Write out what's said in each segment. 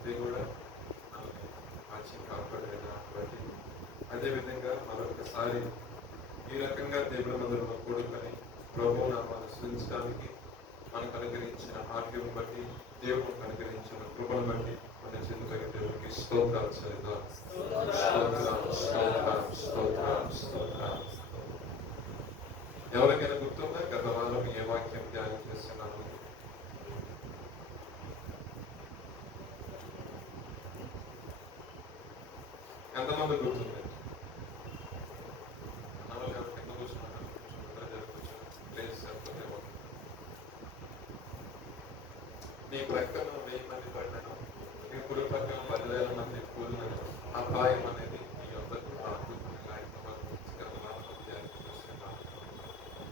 అంతే కూడా మనల్ని కాచి కాపాడేదా బట్టి అదేవిధంగా మరొకసారి ఈ రకంగా దేవుడి మందిరంలో కూడుకొని ప్రభువు నామాన్ని స్తుతించడానికి మనకు అనుగ్రహించిన ఆరోగ్యం బట్టి దేవుడు అనుగ్రహించిన కృపను బట్టి మన చింతకి దేవుడికి స్తోత్రాలు చెల్లిద్దాం. ఎవరికైనా గుర్తుందా గత వారం ఏ వాక్యం ధ్యానం చేస్తున్నాను? ఎంతమంది గుర్తుంది? నీ ప్రక్కన 1000 మంది పడ్డాను, నీ కుడి ప్రక్కన 10,000 మంది కూలినాను. అపాయం అనేది నీ యొద్దకు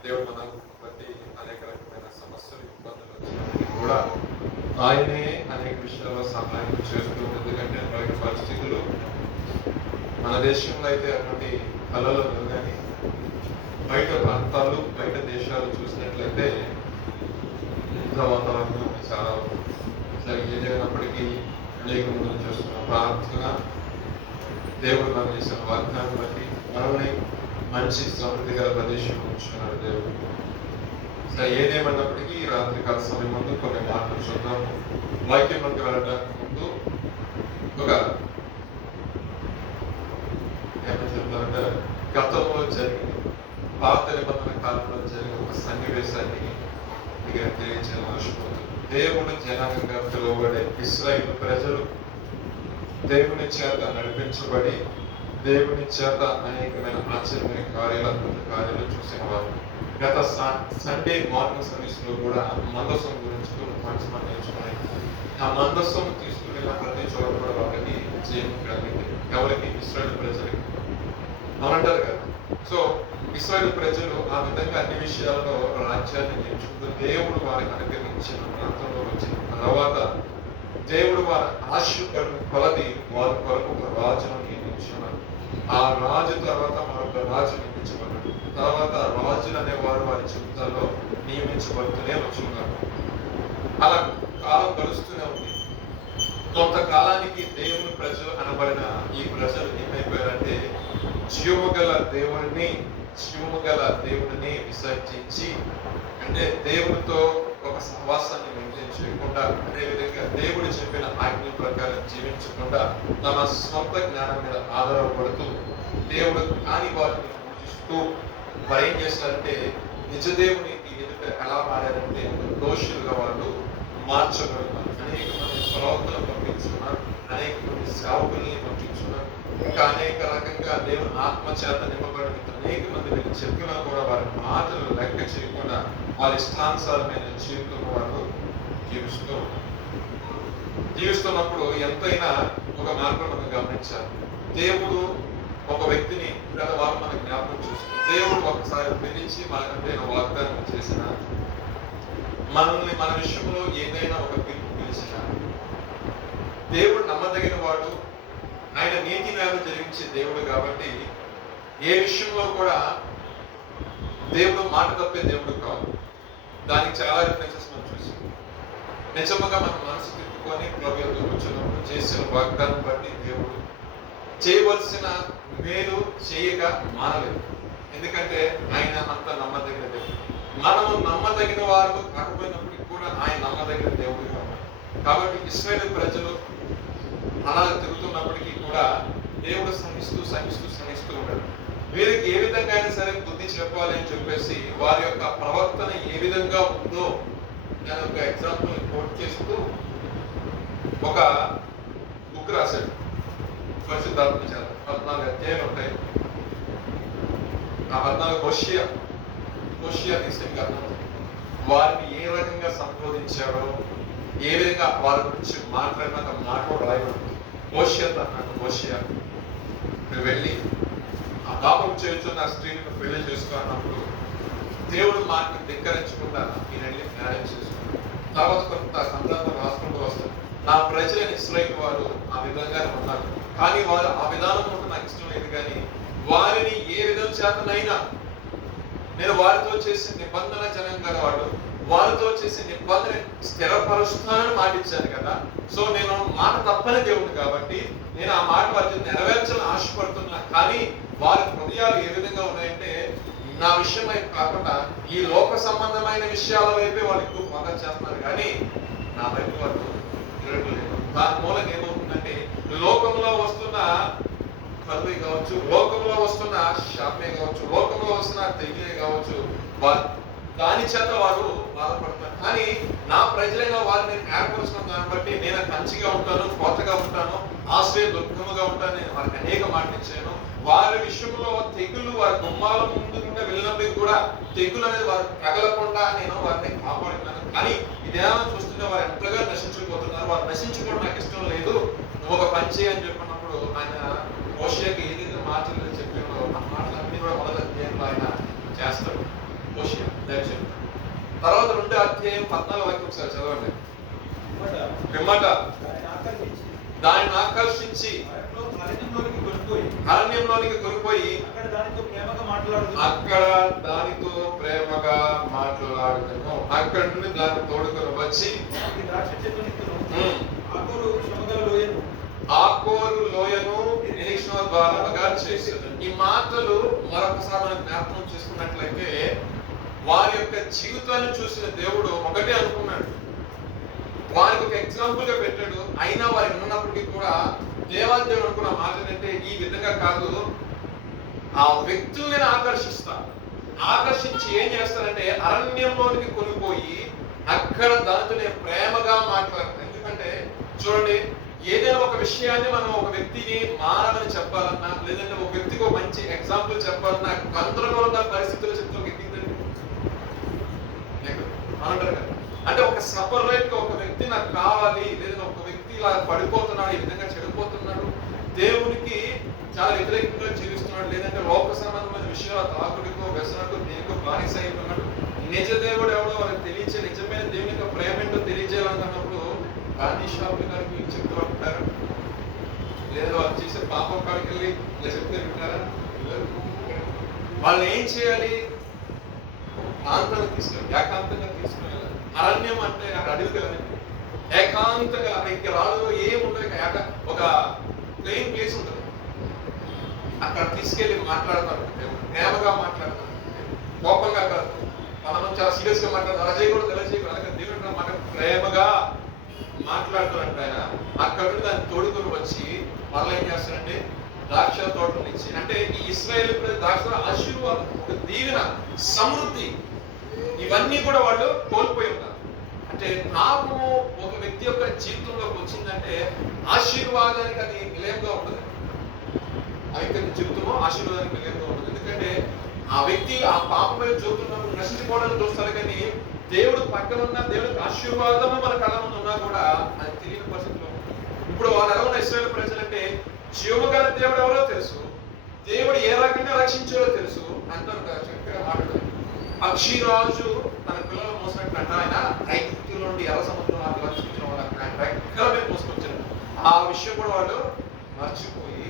దేవుడు మనకు బట్టి అనేక రకమైన సమస్యలు ఇబ్బందులు వచ్చినప్పటికీ కూడా ఆయనే అనేక విషయాల్లో సహాయం చేస్తూ, ఎందుకంటే బయట పరిస్థితులు మన దేశంలో అయితే అటువంటి కళలు కానీ బయట ప్రాంతాలు బయట దేశాలు చూసినట్లయితే వాతావరణం చాలా ఏదైనప్పటికీ అనేక మంది చేస్తున్న ప్రార్థన దేవుడు మనం చేసిన వాగ్దానం బట్టి మనల్ని మంచి సమృద్ధి గల ప్రదేశం ఉంచుకున్నాడు దేవుడు. ఏదేమన్నప్పటికీ రాత్రి కాల సమయం ముందు కొన్ని మాటలు చూద్దాము. వాక్యంలోకి వెళ్ళడానికి ముందు ఒక ఏమని చెప్తారంటే గతంలో జరిగిన పాత నిబంధన కాలంలో జరిగిన ఒక సన్నివేశాన్ని మీకు తెలియజేయాలని ఆశపోతుంది. దేవుని జనాంగంగా పిలువబడే ఇశ్రాయేలు ప్రజలు దేవుని చేత నడిపించబడి దేవుని చేత అనేకమైన ఆశ్చర్యమైన కార్యాలు చూసిన వారు. గత సండే మార్నింగ్ సర్వీస్ లో కూడా మందసం గురించి మంచి మనం నేర్చుకున్నాయి. ఆ మందసం తీసుకునే ప్రతి చోట కూడా వాళ్ళకి జయం కలిగింది. ఎవరికి? ఇశ్రాయేలు ప్రజలకి. అవునంటారు కదా. సో ఇశ్రాయేలు ప్రజలు ఆ విధంగా అన్ని విషయాల్లో రాజ్యాన్ని ఎంచుకుంటూ దేవుడు వారికి అనుగ్రహించిన ప్రాంతంలో వచ్చిన తర్వాత దేవుడు వారి ఆశ కొలది వారి కొరకు ఒక రాజును నియమించున్నారు. ఆ రాజు తర్వాత మరొక రాజు నియమించబడ్డాడు. తర్వాత రాజులు అనేవారు వారి జీవితాల్లో నియమించబడుతూనే వచ్చున్నారు. అలా కాలం గడుస్తూనే ఉంది. కొంతకాలానికి దేవుని ప్రజలు అనబడిన ఈ ప్రజలు ఏమైపోయారంటే జీవము గల దేవుడిని విసర్జించి, అంటే దేవుడితో ఒక సహవాసాన్ని మెయింటైన్ చేయకుండా, అదేవిధంగా దేవుడు చెప్పిన ఆజ్ఞ ప్రకారం జీవించకుండా తమ సొంత జ్ఞానం మీద ఆధారపడుతూ దేవుడు కాని వాటిని పూజిస్తూ మరి ఏం చేస్తారంటే నిజ దేవునికి ఎదుట ఎలా మారారంటే దోషులుగా వాళ్ళు మార్చబడుతున్నారు. అనేక మంది ప్రవక్తలు పంపించుకున్నారు, అనేక మంది సేవకుల్ని పంపించుకున్నారు, ఇంకా అనేక రకంగా దేవుని ఆత్మ చేత నింపబడిన అనేక మంది వీళ్ళు చెప్పినా కూడా వారి మాటలు లెక్క చేయకుండా వారి ఇష్టానుసారమైన జీవితం వారు జీవిస్తున్నప్పుడు ఎంతైనా ఒక మార్గం మనం గమనించాలి. దేవుడు ఒక వ్యక్తిని గత వారు మన జ్ఞాపకం చూస్తుంది. దేవుడు ఒకసారి పిలిచి మనకంటే వాగ్దానం చేసిన, మనల్ని మన విషయంలో ఏదైనా ఒక పిలుపు పిలిచిన, దేవుడు నమ్మదగిన వాడు, ఆయన నీతి న్యాయం జరిగించే దేవుడు కాబట్టి ఏ విషయంలో కూడా దేవుడు మాట తప్పే దేవుడు కాదు. దానికి చాలా రిఫరెన్సెస్ మనం చూసాం. నిజముగా మనం మనసు తిప్పుకొని ప్రభు యొక్క కూర్చున్నప్పుడు చేసిన వాగ్దానం బట్టి దేవుడు చేయవలసిన మేలు చేయక మానలేదు. ఎందుకంటే ఆయన అంత నమ్మదగిన దేవుడు. మనము నమ్మదగిన వారు కాకపోయినప్పటికీ కూడా ఆయన నమ్మదగిన దేవుడిగా ఉన్నాడు. కాబట్టి ఇశ్రాయేలు ప్రజలు అలా తిరుగుతున్నప్పటికీ కూడా దేవుడు సహిస్తూ ఉన్నాడు. వీరికి ఏ విధంగా అయినా సరే బుద్ధి చెప్పాలి అని చెప్పేసి వారి యొక్క ప్రవర్తన ఏ విధంగా ఉందో నేను ఒక ఎగ్జాంపుల్ కోట్ చేస్తూ ఒక బుక్ రాశాడు. పరిశుద్ధాత్మ చేత 14 అధ్యాయాలు ఉంటాయి. ఆ 14 హోషియా తీసుకుని వారిని ఏ రకంగా సంబోధించాడో, ఏ విధంగా వారి గురించి మాట్లాడినాక మాటలు రాయబడుతుంది. హోషియా నువ్వు వెళ్ళి ఆ పాపం చేస్తున్న స్త్రీని పెళ్లి చేసుకున్నప్పుడు దేవుడు మాటను ధిక్కరించకుండా నేను వెళ్ళి మ్యారేజ్ చేసుకున్నాను. తర్వాత కొంత సందర్భం రాసుకుంటూ వస్తాను. నా ప్రజలని ఇశ్రాయేలు వారు ఆ విధంగానే ఉన్నారు, కానీ వారు ఆ విధానం ఉంటే నాకు ఇష్టం లేదు. కానీ వారిని ఏ విధం చేతనైనా నేను వారితో చేసిన నిబంధన జనం కదా, వారితో చేసే నిబంధన స్థిరపరుస్తానని మాట ఇచ్చాను కదా. సో నేను మాట తప్పని దేవుడు కాబట్టి నేను ఆ మాట వారికి నెరవేర్చాలని ఆశపడుతున్నా. కానీ వారి హృదయాలు ఏ విధంగా ఉన్నాయంటే నా విషయం వైపు కాకుండా ఈ లోక సంబంధమైన విషయాల వైపే వాళ్ళు ఎక్కువ ఫోకస్ చేస్తున్నారు, కానీ నా వైపు వాళ్ళు తిరగలేదు. దాని మూలంగా ఏమవుతుందంటే లోకంలో వస్తున్న కరువు కావచ్చు, లోకంలో వస్తున్న శాపమే కావచ్చు, లోకంలో వస్తున్న తెగిలే కావచ్చు, దాని చేత వారు బాధపడతారు. కానీ నా ప్రజలైన వారిని నేను ఏర్పరుచుకున్న దాన్ని బట్టి నేను మంచిగా ఉంటాను, కోతగా ఉంటాను, ఆశ్రయ దుఃఖముగా ఉంటాను, నేను వారికి అనేక మాటలు ఇచ్చాను. వారి విషయంలో తెగులు వారి గుమ్మాల ముందు నుండి వెళ్ళినప్పటికీ కూడా తెగులు అనేది వారు తగలకుండా నేను వారిని కాపాడుతున్నాను. కానీ ఇదేమో చూస్తుంటే వారు ఎంతగా నశించుకుపోతున్నారు. వారు నశించుకోవడం నాకు ఇష్టం లేదు, నువ్వు ఒక పని చేయని చెప్పినప్పుడు ఆయన హోషేయకి ఏదైతే మాటలు చెప్పాడో ఆ మాటలన్నీ కూడా మొదటి అధ్యాయంలో ఆయన చేస్తాడు. హోషేయ దయచేసి తర్వాత 2వ అధ్యాయం 14వ వాక్యం ఒకసారి చదవండి. పిమ్మట దానిని ఆకర్షించి అరణ్యంలోనికి కొనిపోయి అక్కడ దానితో ప్రేమగా మాట్లాడుతాను. అక్కడ నుండి దాన్ని తోడుకొని వచ్చి ఆకోరు లోయను నిరీక్షణ ద్వారముగా చేశాడు. ఈ మాటలు మరొకసారి మనం జ్ఞాపకం చేసుకున్నట్లయితే వారి యొక్క జీవితాన్ని చూసిన దేవుడు ఒకటే అనుకున్నాడు, వారికి ఒక ఎగ్జాంపుల్ గా పెట్టాడు. అయినా వారు ఉన్నప్పటికీ కూడా దేవాదేవుడు అనుకున్న మాట ఏంటంటే ఈ విధంగా కాదు, ఆ వ్యక్తుల్ని ఆకర్షించి ఏం చేస్తారంటే అరణ్యంలోనికి కొనిపోయి అక్కడ దాంతో నేను ప్రేమగా మాట్లాడతాను. ఎందుకంటే చూడండి, ఏదైనా ఒక విషయాన్ని మనం ఒక వ్యక్తిని మారమని చెప్పాలన్నా, లేదంటే ఒక వ్యక్తికి ఒక మంచి ఎగ్జాంపుల్ చెప్పాలన్నా గందరగోళంగా పరిస్థితులు చెప్తూ ఎక్కిందండి అంటారు కదా. అంటే ఒక సపరేట్ గా ఒక వ్యక్తి నాకు కావాలి, లేదంటే ఒక వ్యక్తి ఇలా పడిపోతున్నాడు, ఈ విధంగా చెడిపోతున్నాడు, దేవునికి చాలా వ్యతిరేకంగా జీవిస్తున్నాడు, లేదంటే లోక సంబంధమైన విషయాలు తాకుడికో వ్యసనకు దేనికో బానిస అయిపోతున్నాడు, నిజ దేవుడు ఎవడో వాళ్ళకి తెలియచే నిజమైన దేవుని యొక్క ప్రేమ ఏంటో తెలియజేయాలన్నప్పుడు గాంధీ షాపుల గారికి చెప్తూ ఉంటారు, లేదా వాళ్ళు చేసే పాపం కాడికి వెళ్ళి ఇలా చెప్తే వింటారా? వాళ్ళు ఏం చేయాలి? ప్రాంతానికి తీసుకెళ్ళి ఏకాంతంగా తీసుకుని వెళ్ళాలి. అరణ్యం అంటే అక్కడ అడవి కదండి, ఏకాంతంగా అక్కడ ఇంక రాళ్ళు ఏముండదు, ఒక ప్లెయిన్ ప్లేస్ ఉంటుంది, అక్కడ తీసుకెళ్ళి మాట్లాడతారు, ప్రేమగా మాట్లాడతారు, కోపంగా కాదు. మనం చాలా సీరియస్ గా మాట్లాడతారు, అలా చేయకూడదు, ఎలా చేయకూడదు, అలాగే దేవుడు మాట ప్రేమగా మాట్లాడుతారంట ఆయన. అక్కడ దాన్ని తోడుకొని వచ్చి మళ్ళీ ఏం చేస్తారంటే ద్రాక్ష తోటల నుంచి, అంటే ఈ ఇశ్రాయేలు ద్రాక్ష ఆశీర్వాదం, ఒక దీవెన, సమృద్ధి, ఇవన్నీ కూడా వాళ్ళు కోల్పోయి ఉన్నారు. అంటే పాపము ఒక వ్యక్తి యొక్క జీవితంలోకి వచ్చిందంటే ఆశీర్వాదానికి అది నిలయంగా ఉండదు. ఆ వ్యక్తి జీవితము ఆశీర్వాదానికి నిలయంగా ఉండదు. ఎందుకంటే ఆ వ్యక్తి ఆ పాపమైన జీవితంలో నశించుకోవడానికి చూస్తారు, కానీ దేవుడు పక్కన ఉన్న దేవుడికి ఆశీర్వాదము మన కళ్ళ ముందు ఉన్నా కూడా అది తెలియని పరిస్థితిలో. ఇప్పుడు వాళ్ళు ఎలా ఉన్న ఇశ్రాయేలు ప్రజలంటే జీవగల దేవుడు ఎవరో తెలుసు, దేవుడు ఏ రకంగా రక్షించారో తెలుసు అంటారు కదా, చక్కగా మాట్లాడారు. అక్షిరాజు తన పిల్లలు మోసినట్టు ఆయన ఐగుప్తుల నుండి ఎర్ర సముద్రం వాళ్ళు రక్షించిన వాళ్ళు ఆయన రెక్కల మీద మోసుకొచ్చారు. ఆ విషయం కూడా వాళ్ళు మర్చిపోయి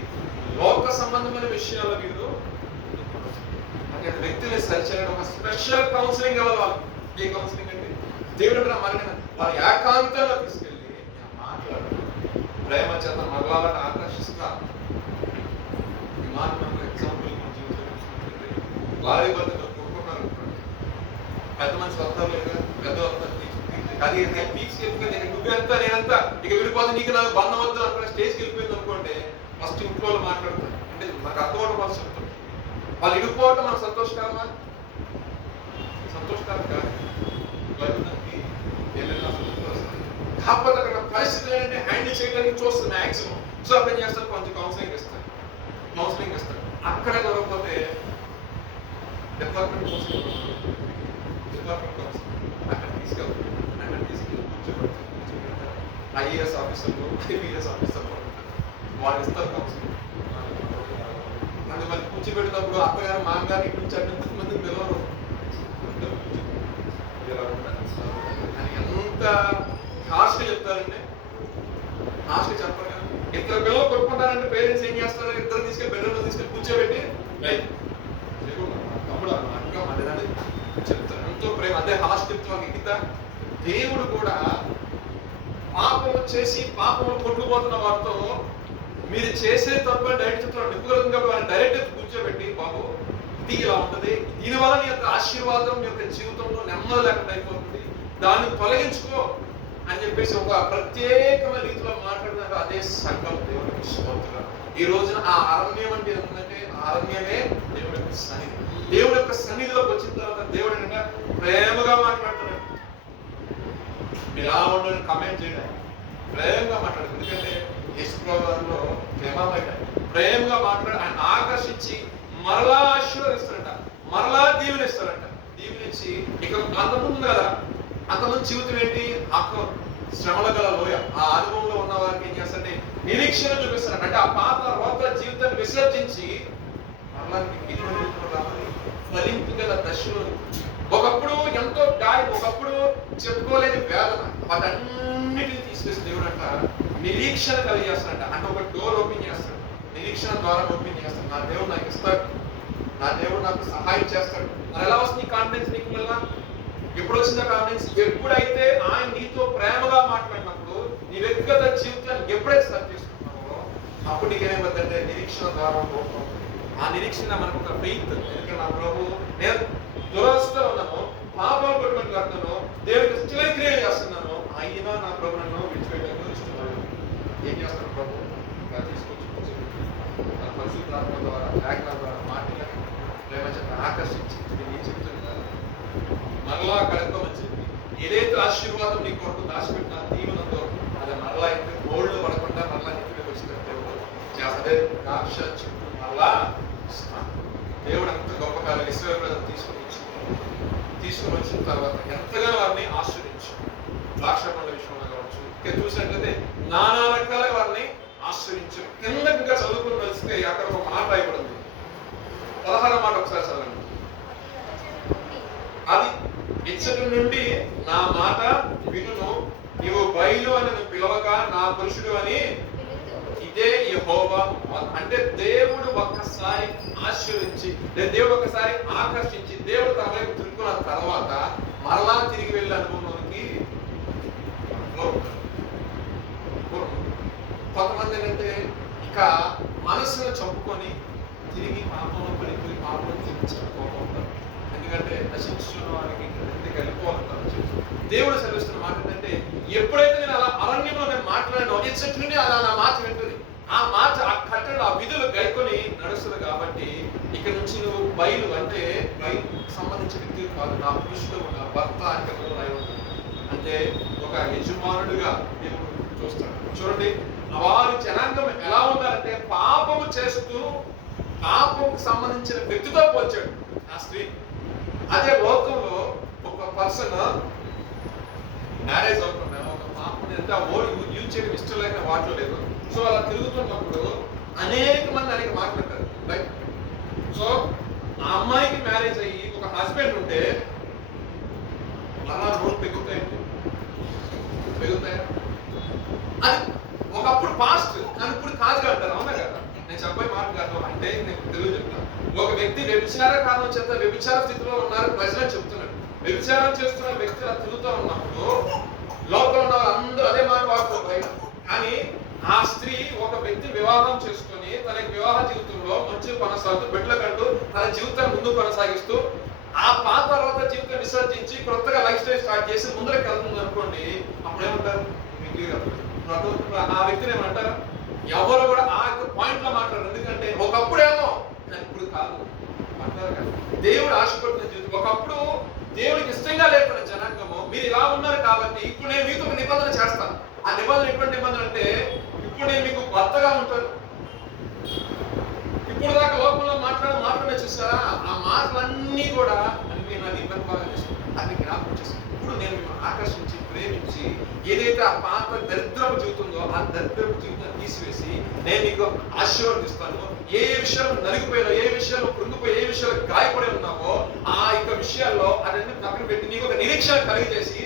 లోక సంబంధమైన విషయాల మీద అంటే వ్యక్తుల్ని సరిచేయడం, ఒక స్పెషల్ కౌన్సిలింగ్ ఇవ్వాలి వాళ్ళకి. ఏ కౌన్సిలింగ్ అంటే దేవుడు మరణం వాళ్ళు ఏకాంతంగా తీసుకెళ్ళి మాట్లాడు, ప్రేమ చేత మగవాళ్ళని ఆకర్షిస్తా. ఈ మాట మనకు ఎగ్జాంపుల్ మన జీవితంలో భార్య భర్తలు కొనుక్కున్నారు, పెద్ద మనిషి వస్తారు లేదా పెద్ద వస్తారు, అది తీసుకెళ్ళిపోయింది, నువ్వెంత నేనంతా ఇక విడిపోతే నీకు నాకు బంధం వద్దు అనుకునే స్టేజ్కి వెళ్ళిపోయింది అనుకోండి, ఫస్ట్ ఇంట్లో వాళ్ళు మాట్లాడుతారు. అంటే మనకు అర్థమవడం వాళ్ళు చెప్తారు, వాళ్ళు ఇడిపోవటం మనకు సంతోషకరమా? సంతోషకరం కాదు. కాకపోతే అక్కడ పరిస్థితులు ఏంటంటే హ్యాండిల్ చేయడానికి చూస్తుంది మ్యాక్సిమం. సో అప్పుడు ఏం చేస్తారు, కొంచెం కౌన్సిలింగ్ ఇస్తారు. అక్కడ దొరకకపోతే డిపార్ట్మెంట్ కౌన్సిలింగ్ అక్కడ తీసుకెళ్ళి కూర్చోబెడతారు. ఐఏఎస్ ఆఫీసర్లు, ఐపీఎస్ ఆఫీసర్లు వాళ్ళు ఇస్తారు కౌన్సిలింగ్. అంటే మళ్ళీ కూర్చోబెట్టినప్పుడు అత్తగారు మామగారు ఇటు నుంచి అటు మంది పిలవరు, ఎంత హార్ష్గా చెప్తారండి. హార్ష్గా చెప్పరు కదా. ఇద్దరు పిల్లలు కొట్టుకుంటారంటే పేరెంట్స్ ఏం చేస్తారు, ఇద్దరు తీసుకెళ్ళి బెడ్రూమ్లో తీసుకెళ్ళి కూర్చోబెట్టి తమ్ముడు అక్క మళ్ళీ చెప్తాను. ఎంతో ప్రేమ. అదే హాస్పిటల్ గీత దేవుడు కూడా పాపం చేసి పాపంలో కొట్టుకుపోతున్న వారితో మీరు చేసే తప్ప డైరెక్ట్ చెప్తారు నిపుణులు కాబట్టి వారిని డైరెక్ట్ కూర్చోబెట్టి బాబు ఇది ఇలా ఉంటుంది, దీనివల్ల నీ యొక్క ఆశీర్వాదం మీ యొక్క జీవితంలో నెమ్మది లేకుండా అయిపోతుంది, దాన్ని తొలగించుకో అని చెప్పేసి ఒక ప్రత్యేకమైన రీతిలో మాట్లాడినాక అదే సంఘం దేవుడికి స్తోత్రం. ఈ రోజున ఆ అరణ్యం అంటే ఏంటంటే అరణ్యమే దేవుడి యొక్క సన్నిధి. దేవుడి యొక్క సన్నిధిలోకి వచ్చిన తర్వాత దేవుడు ఏంటంటే ప్రేమగా మాట్లాడుతున్నాడు. మీరు ఎలా ఉండని కమెంట్ చేయడానికి ప్రేమగా మాట్లాడు. ఎందుకంటే యేసుప్రభువులో ప్రేమమయ్య ప్రేమగా మాట్లాడి ఆయన ఆకర్షించి మరలా ఆశీర్వదిస్తారంట, మరలా దీవెనిస్తారంట. దీవెనించి ఇక అంతకుముందు కదా, అంతకుముందు జీవితం ఏంటి? శ్రమల గల లోయ. ఆ అనుభవంలో ఉన్న వారికి ఏం చేస్తారంటే నిరీక్షణ చూపిస్తారంట. అంటే ఆ పాత రోత జీవితాన్ని విసర్జించి మరలా ఫలింపు గల దశలో ఒకప్పుడు ఎంతో గాయం, ఒకప్పుడు చెప్పుకోలేని వేదన, వాటన్నిటిని తీసుకొచ్చి దేవుడు అంట నిరీక్షణ కలిగేస్తాడంట. అంటే ఒక డోర్ ఓపెన్ చేస్తాడు, నిరీక్షణ ద్వారా ఓపెన్ చేస్తాడు. నా దేవుడు నాకు ఇస్తాడు, నా దేవుడు నాకు సహాయం చేస్తాడు. మరి ఎలా వస్తుంది కాన్ఫిడెన్స్ నీకు? మళ్ళా ఎప్పుడు వచ్చిందా కాన్ఫిడెన్స్? ఎప్పుడైతే ఆయన నీతో ప్రేమగా మాట్లాడినప్పుడు నీ వ్యక్తిగత జీవితాన్ని ఎప్పుడైతే సరి చేసుకుంటున్నావో అప్పుడు నీకేమైపోతుందంటే నిరీక్షణ ద్వారా ఓపెన్. ఆ నిరీక్షణ మనకు ఒక ఫెయిత్. ఎందుకంటే నా ప్రభు నేను దురవస్థలో ఉన్నాను, పాపాలు కొట్టుకొని కడుతున్నాను, దేవుడికి ఇష్టమైన క్రియలు చేస్తున్నాను, అయినా నా ప్రభు నన్ను విడిచిపెట్టాను ఇస్తున్నాడు. ఏం చేస్తాను ప్రభు? తీసుకొచ్చి నా పరిశుద్ధాత్మ ద్వారా లేఖల ద్వారా మాటలని ప్రేమ చేత ఆకర్షించి నేను చెప్తుంది కదా మరలా కలుపుకోమని చెప్పి ఏదైతే ఆశీర్వాదం నీ కొరకు దాచిపెట్టిన దీవెనతో అది మరలా అయితే గోల్డ్ పడకుండా మరలా నీకు వచ్చిన దేవుడు చేస్తే ద్రాక్ష చెట్టు మరలా దేవుడు అంత గొప్ప కార్యాలు ఇశ్రాయేలు ప్రజలు తీసుకొని వచ్చిన తర్వాత ఎంతగానో వారిని ఆశ్రయించు. ద్రాక్ష పండ్ల విషయంలో కావచ్చు, ఇక్కడ చూసినట్లయితే నానా రకాలుగా వారిని ఆశ్రయించు. కిందగా చదువుకుని కలిస్తే అక్కడ ఒక మాట రాయబడింది. 16వ మాట ఒకసారి చదవండి. అది ఇచ్చటి నుండి నా మాట వినును, నీవు బయలు అని పిలవక నా పురుషుడు అని ఇదే యెహోవా. అంటే దేవుడు ఒక్కసారి ఆశీర్వదించి, దేవుడు ఒకసారి ఆకర్షించి, దేవుడు తన వైపు తిరుగుకున్న తర్వాత మరలా తిరిగి వెళ్ళే అనుభవంలోనికి కొంతమంది ఏంటంటే ఇక మనసును చంపుకొని తిరిగి పాపంలో పడిపోయి పాపం తిరిగిపోతారు. ఎందుకంటే నశించిన వారికి ఎందుకు వెళ్ళిపోవాలంటారు. దేవుడు సెలవిస్తున్న మాట ఏంటంటే ఎప్పుడైతే నేను అలా అరణ్యంలో నేను మాట్లాడానో ఇచ్చటి నుండి అలా నా మాట వింటుంది. ఆ మాట ఆ కట్టలు ఆ విధులు గైకొని నడుస్తుంది. కాబట్టి ఇక్కడ నుంచి నువ్వు బయలు అంటే బయలు సంబంధించిన వ్యక్తి కాదు, నా పురుషుడు నా భర్త అని అంటే ఒక యజమానుడిగా దేవుడు చూస్తాడు. చూడండి వారి జనాంగం ఎలా ఉన్నారంటే పాపము చేస్తూ పాపంకు సంబంధించిన వ్యక్తితో పోల్చాడు ఆ స్త్రీ. అదే లోకంలో ఒక పర్సన్ మ్యారేజ్ అవుతున్నాడు, ఒక పాపం ఎంత ఓడి యూజ్ చేయడం ఇష్టం లేక వాటిలో లేదు. సో అలా తిరుగుతున్నప్పుడు అనేక మంది అనేక మాట్లాడతారు, రైట్? సో ఆ అమ్మాయికి మ్యారేజ్ అయ్యి ఒక హస్బెండ్ ఉంటే అలా రోడ్ పెరుగుతాయండి, పెరుగుతాయా? అది ఒకప్పుడు పాస్ట్, కానీ ఇప్పుడు కాదు అంటారు. అవునా కదా? నేను చెప్పే మాట కాదు అంటే నేను తెలుగు చెప్తాను. ఒక వ్యక్తి వ్యభిచార కారణం చేత వ్యభిచార స్థితిలో ఉన్నారు ప్రజలు చెప్తున్నాడు. వ్యభిచారం చేస్తున్న వ్యక్తి అలా తిరుగుతూ ఉన్నప్పుడు లోకంలో ఉన్న అందరూ అదే మాట వాడుకోవాలి. కానీ ఆ స్త్రీ ఒక వ్యక్తి వివాహం చేసుకొని తన వివాహ జీవితంలో మంచి కొనసాగుతూ బిడ్డలకంటూ తన జీవితాన్ని ముందు కొనసాగిస్తూ ఆ పాత తర్వాత జీవితం విసర్జించి కొత్తగా లైఫ్ స్టైల్ స్టార్ట్ చేసి ముందరికి వెళ్తుంది అనుకోండి, అప్పుడు ఏమంటారు? ఆ వ్యక్తిని ఏమంటారు? ఎవరు కూడా ఆ పాయింట్ లో మాట్లాడరు. ఎందుకంటే ఒకప్పుడేమో ఇప్పుడు కాదు అంటారు కదా. దేవుడు ఆశపడుతున్న జీవితం ఒకప్పుడు దేవుడికి ఇష్టంగా లేకుండా జనాంగము మీరు ఇలా ఉన్నారు కాబట్టి ఇప్పుడు నేను మీతో నిబంధన చేస్తాను. ఆ నిబంధన ఎటువంటి నిబంధన అంటే ఇప్పుడు నేను మీకు భర్తగా ఉంటాను. ఇప్పుడు దాకా లోకంలో మాట్లాడమే చూసారా? ఆ మాటలన్నీ కూడా అన్ని నా నిబంధన బాగా చేసుకుంటాను, అది జ్ఞాపకం చేసుకుంటాను. ఇప్పుడు నేను మిమ్మల్ని ఆకర్షించి ప్రేమించి ఏదైతే ఆ పాత దరిద్రపు జీవితంలో ఆ దరిద్రపు జీవితాన్ని తీసివేసి నేను నీకు ఆశీర్వదిస్తాను. ఏ విషయాలు నలిగిపోయినా, ఏ విషయాలు కృంగిపోయి, ఏ విషయాలు గాయపడి ఉన్నావో ఆ యొక్క విషయాల్లో అదన్నీ పక్కన పెట్టి నీకు ఒక నిరీక్షణ కలిగజేసి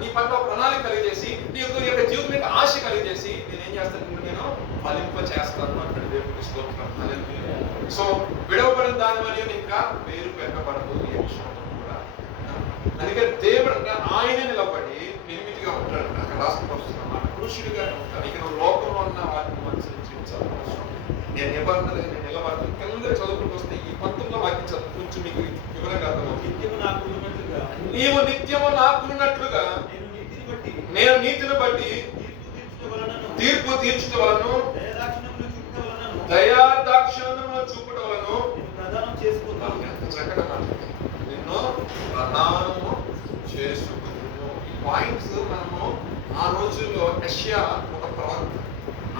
నీ పట్ల ప్రణాళిక కలిగజేసి నీకు యొక్క జీవితం మీద ఆశ కలిగజేసి నేనేం చేస్తాను? నేను ఫలింప చేస్తాను అంటాడు దేవుడికి స్తోత్రం. సో విడవబడిన దాని వల్ల ఇంకా వేరు పెట్టబడదు ఏ విషయంలో కూడా. అందుకే దేవుడు ఆయన నిలబడి పెనిమిటిగా ఉంటాడు. అక్కడ రాసుకొస్తున్నమాట పురుషుడిగానే ఉంటాడు. ఇక నువ్వు లోకంలో ఉన్న వాటిని అనుసరించాలి. నేను నిబంధనలు నేను నిలబడతాను. కింద చదువుకుంటూ వస్తే ఈ 19వ వాక్యం చదువు కొంచెం మీకు వివరంగా అర్థమవుతుంది. నీవు నిత్యము నాకున్నట్లుగా నేను నీతిని బట్టి తీర్పు తీర్చుట వలను దయా దాక్షిణ్యమును చూపుట వలను ప్రదానం చేసుకుంటాను. ఎంత చక్కగా మాట్లాడు. నిన్ను ప్రదానము చేసుకున్నాను. ఈ పాయింట్స్ మనము ఆ రోజుల్లో యెషయా ఒక ప్రవక్త,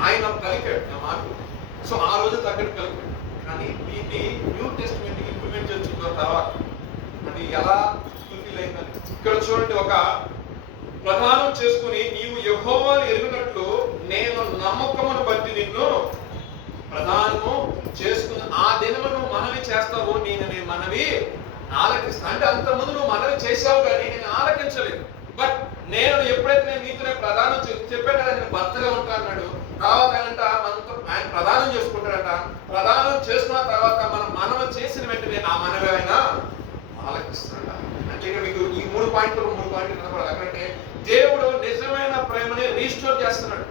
ఆయన పలికాడు ఆ మాట. సో ఆ రోజు తగ్గట్టు పలికాడు. కానీ దీన్ని న్యూ టెస్ట్మెంట్ ఇంప్లిమెంట్ చేసుకున్న తర్వాత అది ఎలా ఫుల్ఫిల్ అయిందని ఇక్కడ చూడండి. ఒక ప్రదానం చేసుకుని నీవు యెహోవాను ఎరుగునట్లు నేను నమ్మకమును బట్టి నిన్ను ప్రదానము చేసుకుని ఆ దినమును మనవి చేస్తావు, నేను మనవి ఆలకిస్తాను. అంటే అంతకుముందు నువ్వు మనవి చేసావు కానీ నేను ఆలకించలేదు. బట్ నేను ఎప్పుడైతే నేను నీతోనే ప్రదానం చెప్పాను కదా, నేను భర్తగా ఉంటా అన్నాడు. తర్వాత మనతో ఆయన ప్రదానం చేసుకుంటాడట. ప్రదానం చేసుకున్న తర్వాత మనం మనవి చేసిన వెంటనే ఆ మనవి ఆయన ఆలకిస్తాడు. అంటే ఇక మీకు ఈ 3 పాయింట్లు కనపడాలి. అక్కడంటే దేవుడు నిజమైన ప్రేమని రీస్టోర్ చేస్తున్నాడు.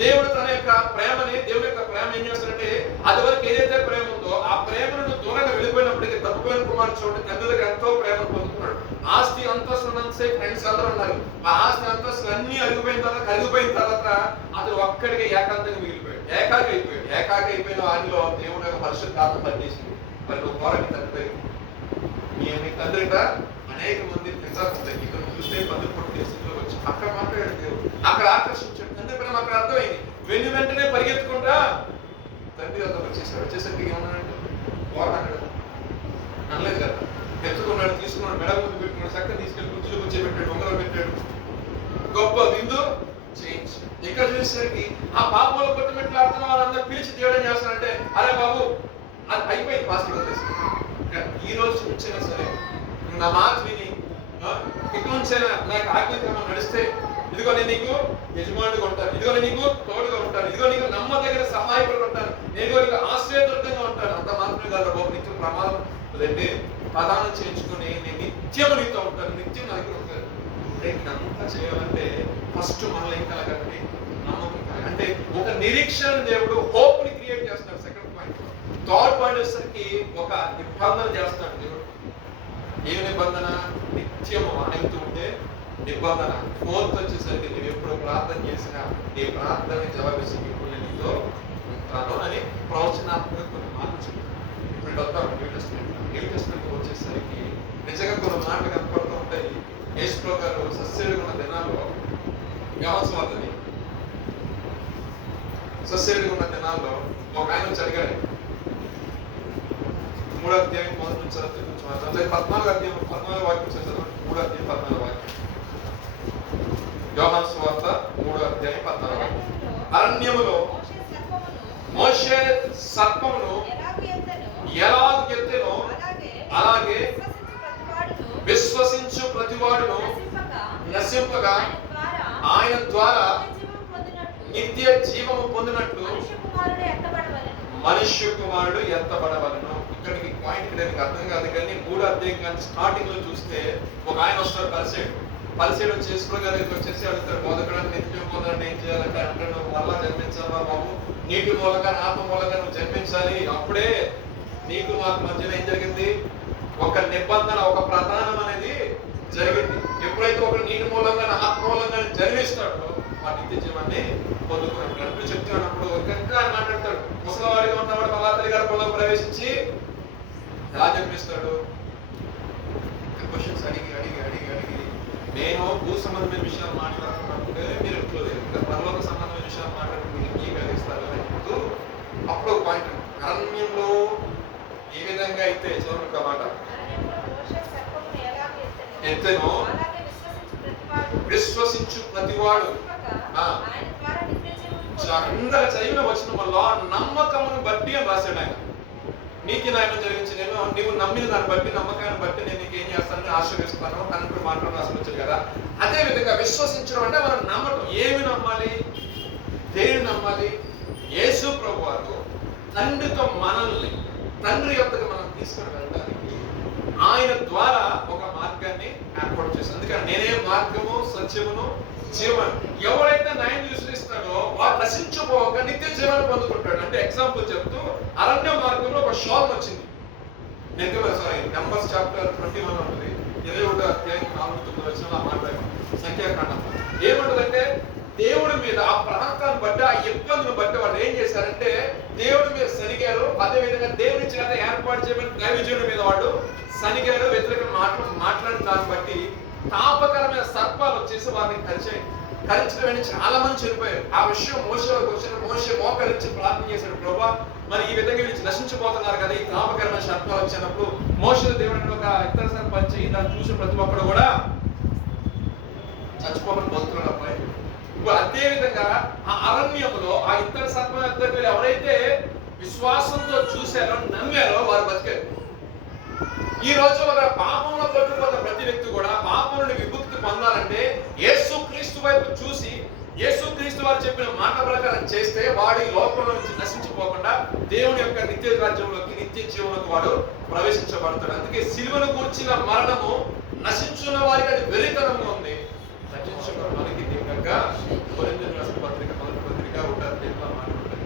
దేవుడు తన యొక్క ప్రేమని, దేవుడి యొక్క ప్రేమ ఏం చేస్తాడంటే అది వరకు ఏదైతే ప్రేమ ఉందో ఆ ప్రేమను దూరంగా వెళ్ళిపోయినప్పటికీ తప్పుపోయిన కుమారుడు చూడండి తండ్రి దగ్గర ఎంతో ప్రేమను పొందుతున్నాడు. ఆస్తి అంతస్తులు ఉన్నంతసేపు ఫ్రెండ్స్ అందరూ ఉన్నారు. ఆ ఆస్తి అంతస్తులు అన్ని కరిగిపోయిన తర్వాత అతను ఒక్కడికి ఏకాంతంగా మిగిలిపోయాడు. ఏకాకి అయిపోయిన వారిలో దేవుడు యొక్క పరిశుద్ధాత్మ పనిచేసింది. మరి నువ్వు పోరాకి తండ్రి నీ తండ్రిట అనేక మంది నిజాలు ఇక్కడ చూస్తే పదులు పొట్టి స్థితిలో వచ్చి అక్కడ మాట్లాడాడు దేవుడు. అక్కడ ఆకర్షించాడు. తండ్రి ప్రేమ అక్కడ అర్థమైంది. వెంటనే పరిగెత్తుకుంటా తండ్రి అంతా వచ్చేసాడు. వచ్చేసరికి ఏమన్నాడు? పోరాడాడు అనలేదు కదా. ఎత్తుకున్నాడు, తీసుకున్నాడు, మెడ ముందు పెట్టుకున్నాడు, చక్కగా తీసుకెళ్ళి కుర్చీలో కూర్చోబెట్టాడు, ఉంగరం పెట్టాడు. గొప్ప విందు చేంజ్. ఇక్కడ చూసేసరికి ఆ పాపంలో కొట్టుమెట్లు ఆడుతున్న వాళ్ళందరూ పిలిచి తీయడం చేస్తానంటే అరే బాబు అది అయిపోయింది పాస్టింగ్ వచ్చేసి. ఈ రోజు నుంచైనా సరే నా మాట విని ఇక నుంచైనా నాకు ఆజ్ఞాకరణ నడిస్తే ఇదిగో నేను నీకు యజమానుడిగా ఉంటాను, ఇదిగో నేను నీకు తోడుగా ఉంటాను, ఇదిగో నీకు నమ్మదగిన సహాయకుడుగా ఉంటాను, నేను నీకు ఆశ్రయదుర్గంగా ఉంటాను. అంత మాత్రమే కాదు బాబు, నిత్యం ప్రమాదం లేదంటే ప్రదానం చేయించుకొని నేను నిత్యం నీతో ఉంటాను, నిత్యం నా దగ్గర ఉంటాను. అంటే ఇదంతా చేయాలంటే ఫస్ట్ మనలో ఏం కలగాలండి? నమ్మకం కలగాలి. అంటే ఒక నిరీక్షణ దేవుడు హోప్ ని క్రియేట్ చేస్తాడు. Second point. థర్డ్ పాయింట్ వచ్చేసరికి ఒక నిబంధన చేస్తాడు దేవుడు. ఏ నిబంధన? నిత్యము ఆయనతో ఉంటే నిబంధన. ఫోర్త్ వచ్చేసరికి నువ్వు ఎప్పుడు ప్రార్థన చేసినా నీ ప్రార్థన జవాబిసి ఇప్పుడు నేను నీతో ఉంటాను అని ప్రవచనాత్మక కొన్ని మాటలు చెప్తాను. ఇప్పుడు వద్దాం న్యూ టెస్ట్మెంట్ వచ్చేసరికి నిజంగా కొన్ని మాటలు కనపడుతూ ఉంటాయి. యేసు గారు సస్యలుగా ఉన్న దినాల్లో వ్యవసాయని సస్యలుగా ఉన్న దినాల్లో ఒక ఆయన వచ్చి అడిగాడు. 3వ అధ్యాయం 1 నుంచి చదివితే కొంచెం 14వ అధ్యాయం 14వ వాక్యం చదవండి. 3వ అధ్యాయం 14వ వాక్యం. యోహాను సువార్త 3వ అధ్యాయం 14వ వాక్యం. అరణ్యములో మోషే సర్పమును ఎలాగ ఎత్తెనో అలాగే విశ్వసించు ప్రతివాడును నశింపగా ఆయన ద్వారా నిత్య జీవము పొందినట్లు మనుష్య కుమారుడు ఎత్తబడవలను. ఇక్కడికి పాయింట్ ఇక్కడ అర్థం కాదు కానీ 3వ అధ్యాయం కానీ స్టార్టింగ్ లో చూస్తే ఒక ఆయన వస్తాడు, పరిసేడు వచ్చి యేసు గారికి వచ్చేసి అడుగుతాడు, బోధకుడు నిత్యం పొందాలని ఏం చేయాలంటే అంటే నువ్వు మళ్ళా జన్మించాలా బాబు, నీటి మూలంగా ఆత్మ మూలంగా నువ్వు జన్మించాలి. అప్పుడే నీకు మాకు మధ్యన ఏం జరిగింది? ఒక నిబంధన, ఒక ప్రధానం అనేది జరిగింది. ఎప్పుడైతే ఒక నీటి మూలంగా ఆత్మ మూలంగా జన్మిస్తాడో ఆ నిత్య జీవాన్ని పొందుకున్నాడు. అంటూ చెప్తున్నప్పుడు ఇంకా మాట్లాడతాడు. ముసలివాడిగా ఉన్నవాడు మల్లాతల్లి గర్భంలో ప్రవేశించి ఎలా జన్మిస్తాడు? క్వశ్చన్స్ అడిగి నేను భూ సంబంధమైన విషయాలు మాట్లాడుతున్నప్పుడే మీరు ఎప్పుడు ఇంకా పరలోక సంబంధమైన విషయాలు మాట్లాడుకుంటే మీరు ఏం కలిగిస్తారు అని చెప్తూ అప్పుడు ఒక పాయింట్. అరణ్యంలో ఏ విధంగా అయితే చదువు ఒక మాట ఎత్తెనో విశ్వసించు ప్రతివాడు అందరి చదివిన వచనం వల్ల నమ్మకమును బట్టి అని రాశాడు ఆయన. నీకు నాయన జరిగించి నేను నీవు నమ్మిన దాన్ని బట్టి నమ్మకాన్ని బట్టి నేను నీకు ఏం చేస్తానని ఆశీర్వదిస్తాను తనకు మాట్లాడడం ఆశీర్వదించాడు కదా. అదే విధంగా విశ్వసించడం అంటే మనం నమ్మటం. ఏమి నమ్మాలి? దేని నమ్మాలి? యేసు ప్రభువారు తండ్రితో మనల్ని తండ్రి యొక్కకు మనం తీసుకుని వెళ్ళడానికి ఆయన ద్వారా ఒక మార్గం మార్గాన్ని ఏర్పాటు చేశాను. అందుకని నేనే మార్గము సత్యమును జీవనం. ఎవరైతే నాయన విశ్వసిస్తాడో వాడు నశించుకోక నిత్య జీవనం పొందుకుంటాడు. అంటే ఎగ్జాంపుల్ చెప్తూ అరణ్య మార్గంలో ఒక శోధన వచ్చింది. నంబర్స్ చాప్టర్ 21 ఉంటుంది. 21వ అధ్యాయం 4-9 వచనాలు మాట్లాడారు. సంఖ్యాకాండం ఏముంటదంటే దేవుడి మీద ఆ ప్రాంతాన్ని బట్టి ఆ ఇబ్బందులను బట్టి వాళ్ళు ఏం చేశారంటే దేవుడి మీద సనిగారు. అదే విధంగా దేవుని చేత ఏర్పాటు చేయబడిన దైవజనుడి మీద వాళ్ళు సనిగారు. వ్యతిరేక మాట్లాడిన దాన్ని బట్టి తాపకరమైన సర్పాలు వచ్చేసి వారిని కరించడం చాలా మంది చనిపోయారు. ఆ విషయం మోషేకి వచ్చిన మోషే మోకరించి ప్రార్థన చేశాడు, ప్రభువా మరి ఈ విధంగా వీళ్ళు నశించిపోతున్నారు కదా, ఈ తాపకరమైన సర్పాలు వచ్చినప్పుడు మోషే దేవుడిని ఒక ఇతర సర్పంచ్ దాన్ని చూసిన ప్రతి ఒక్కరు కూడా చచ్చిపోమని బతుకున్నాడు అబ్బాయి. ఇప్పుడు అదే విధంగా ఆ అరణ్యంలో ఆ ఇతర సర్పం ఇద్దరు ఎవరైతే విశ్వాసంతో చూశారో నమ్మారో వారు బతికారు. ఈ రోజు ఒక పాపంలో పట్టుకున్న ప్రతి వ్యక్తి కూడా పాపం నుండి విముక్తి పొందాలంటే యేసుక్రీస్తు వైపు చూసి యేసుక్రీస్తు వారు చెప్పిన మాట ప్రకారం చేస్తే వాడు ఈ లోకంలో నుంచి నశించిపోకుండా దేవుని యొక్క నిత్య రాజ్యంలోకి నిత్య జీవనకు వాడు ప్రవేశించబడతాడు. అందుకే సిలువను కూర్చిన మరణము నశించున్న వారికి అది వెరితనంగా ఉంది, నశించున్న మనకి దీనిగా కొరింథీయులకు రాసిన పత్రిక 1వ పత్రిక 1వ అధ్యాయంలో మాట్లాడుతారు.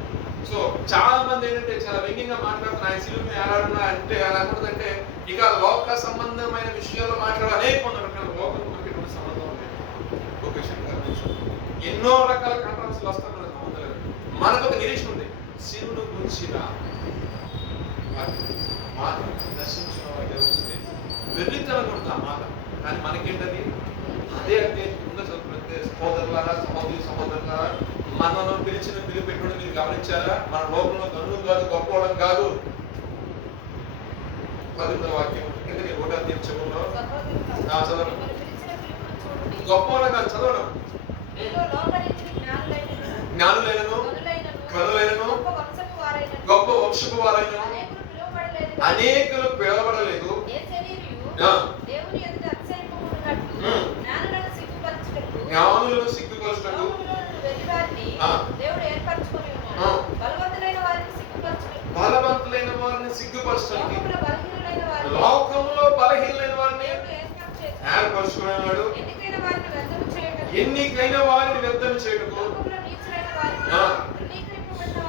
సో చాలా మంది ఏంటంటే చాలా వ్యంగ్యంగా మాట్లాడుతున్నారు. ఆయన సిలువ మీద ఏలాడున్నా అంటే అలా అనుకుంటుందంటే ఇక లోక సంబంధమైన విషయాలు మాట్లాడాలి అనేక మంది అంటారు. లోకం మనకి ఎటువంటి సంబంధం ఉంది. ఒక విషయం గమనించండి, ఎన్నో రకాల కాంట్రవర్సీలు వస్తాయి. మనకు సంబంధం లేదు. మనకు ఒక నిరీక్షణ ఉంది. సిలువను గురించిన మాట దర్శించిన వారికి అవుతుంది వెర్రితనంగా ఉంటుంది ఆ మాట. కానీ మనకేంటది అదే అంటే ముందు చదువుకుంటే సహోదరులారా సహోదరులారా మనను పిలిచిన పిలుపు పెట్టుకుని మీరు గమనించారా? మన లోకంలో గనులు కాదు, గొప్పవడం కాదు. 10వ వాక్యం ఎందుకంటే నేను 1వ అధ్యాయం చెప్పుకున్నాను చదవడం గొప్పవడం కాదు, చదవడం జ్ఞానులైనను కనులైనను గొప్ప వంశపు వారైనను అనేకులు పిలవబడలేదు. జ్ఞానులను సిగ్గుపరచుటకు బలవంతులైన వారిని సిగ్గుపరచడానికి లోకంలో బలహీనమైన వారిని ఏర్పరచుకునేవాడు. ఎన్నికైన వారిని వ్యర్థం చేయటకు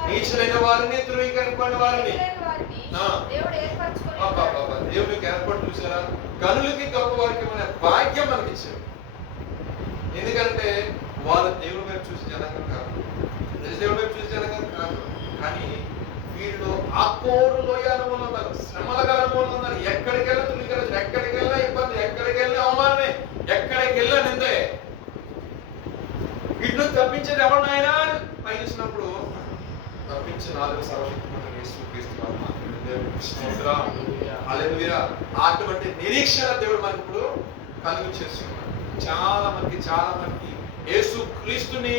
నీచులైన వారిని ధృవీకరింపబడిన వారిని దేవునికి ఏర్పాటు చూసారా? గనులకి గొప్ప వారికి మన భాగ్యం మనకి ఇచ్చారు. ఎందుకంటే వాళ్ళు దేవుడి వైపు చూసి జనంగం కాదు, దేవుడి వైపు చూసి జనంగం కాదు. కానీ వీళ్ళు ఆకోరు లోయ అనుభవంలో ఉన్నారు, శ్రమల గల అనుభవంలో ఉన్నారు. ఎక్కడికి వెళ్ళినా తులికరచు, ఎక్కడికి వెళ్ళినా ఇబ్బంది, ఎక్కడికి వెళ్ళినా అవమానమే, ఎక్కడికి వెళ్ళినా నిందే. వీటిని తప్పించేది ఎవరినైనా పయనించినప్పుడు తప్పించిన సర్వశక్తిమంతుడు యేసుక్రీస్తు వారు మాత్రమే. హల్లెలూయా. అటువంటి నిరీక్షణ దేవుడు మనకి ఇప్పుడు కలుగు చేస్తున్నాడు. చాలా మందికి యేసుక్రీస్తుని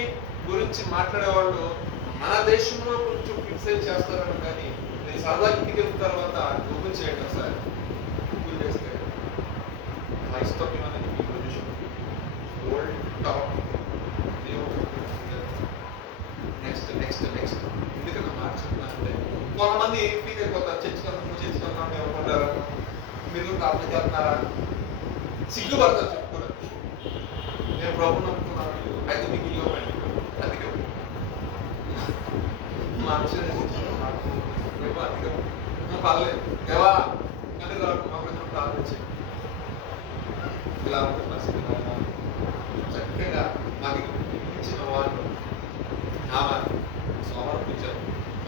గురించి మాట్లాడేవాళ్ళు మన దేశంలో కొంచెం క్రిటిసైజ్ చేస్తారని, కానీ నేను సరదా ఇంటికి వెళ్ళిన తర్వాత గూగుల్ చేయండి సార్. గూగుల్ చేస్తే క్రైస్తవ్యం అనేది మీ పొజిషన్ వరల్డ్ టాప్ నెక్స్ట్ ఎందుకంటే మార్చుకున్నానంటే కొంతమంది ఫీల్ అయిపోతారు. చర్చికెళ్తాం ఏమనుకుంటారా, మీరు ప్రార్థన చేస్తున్నారా, సిగ్గుపడతారు చెప్పుకోవడం. నేను ప్రభుత్వం నమ్ముకున్నాను అయితే మీకు ఇవ్వండి, అందుకే పర్లేదు దేవా అని మాకు ప్రార్థించి ఇలా పరిస్థితి చక్కగా మాకు ఇచ్చిన వాళ్ళు సమర్పించారు.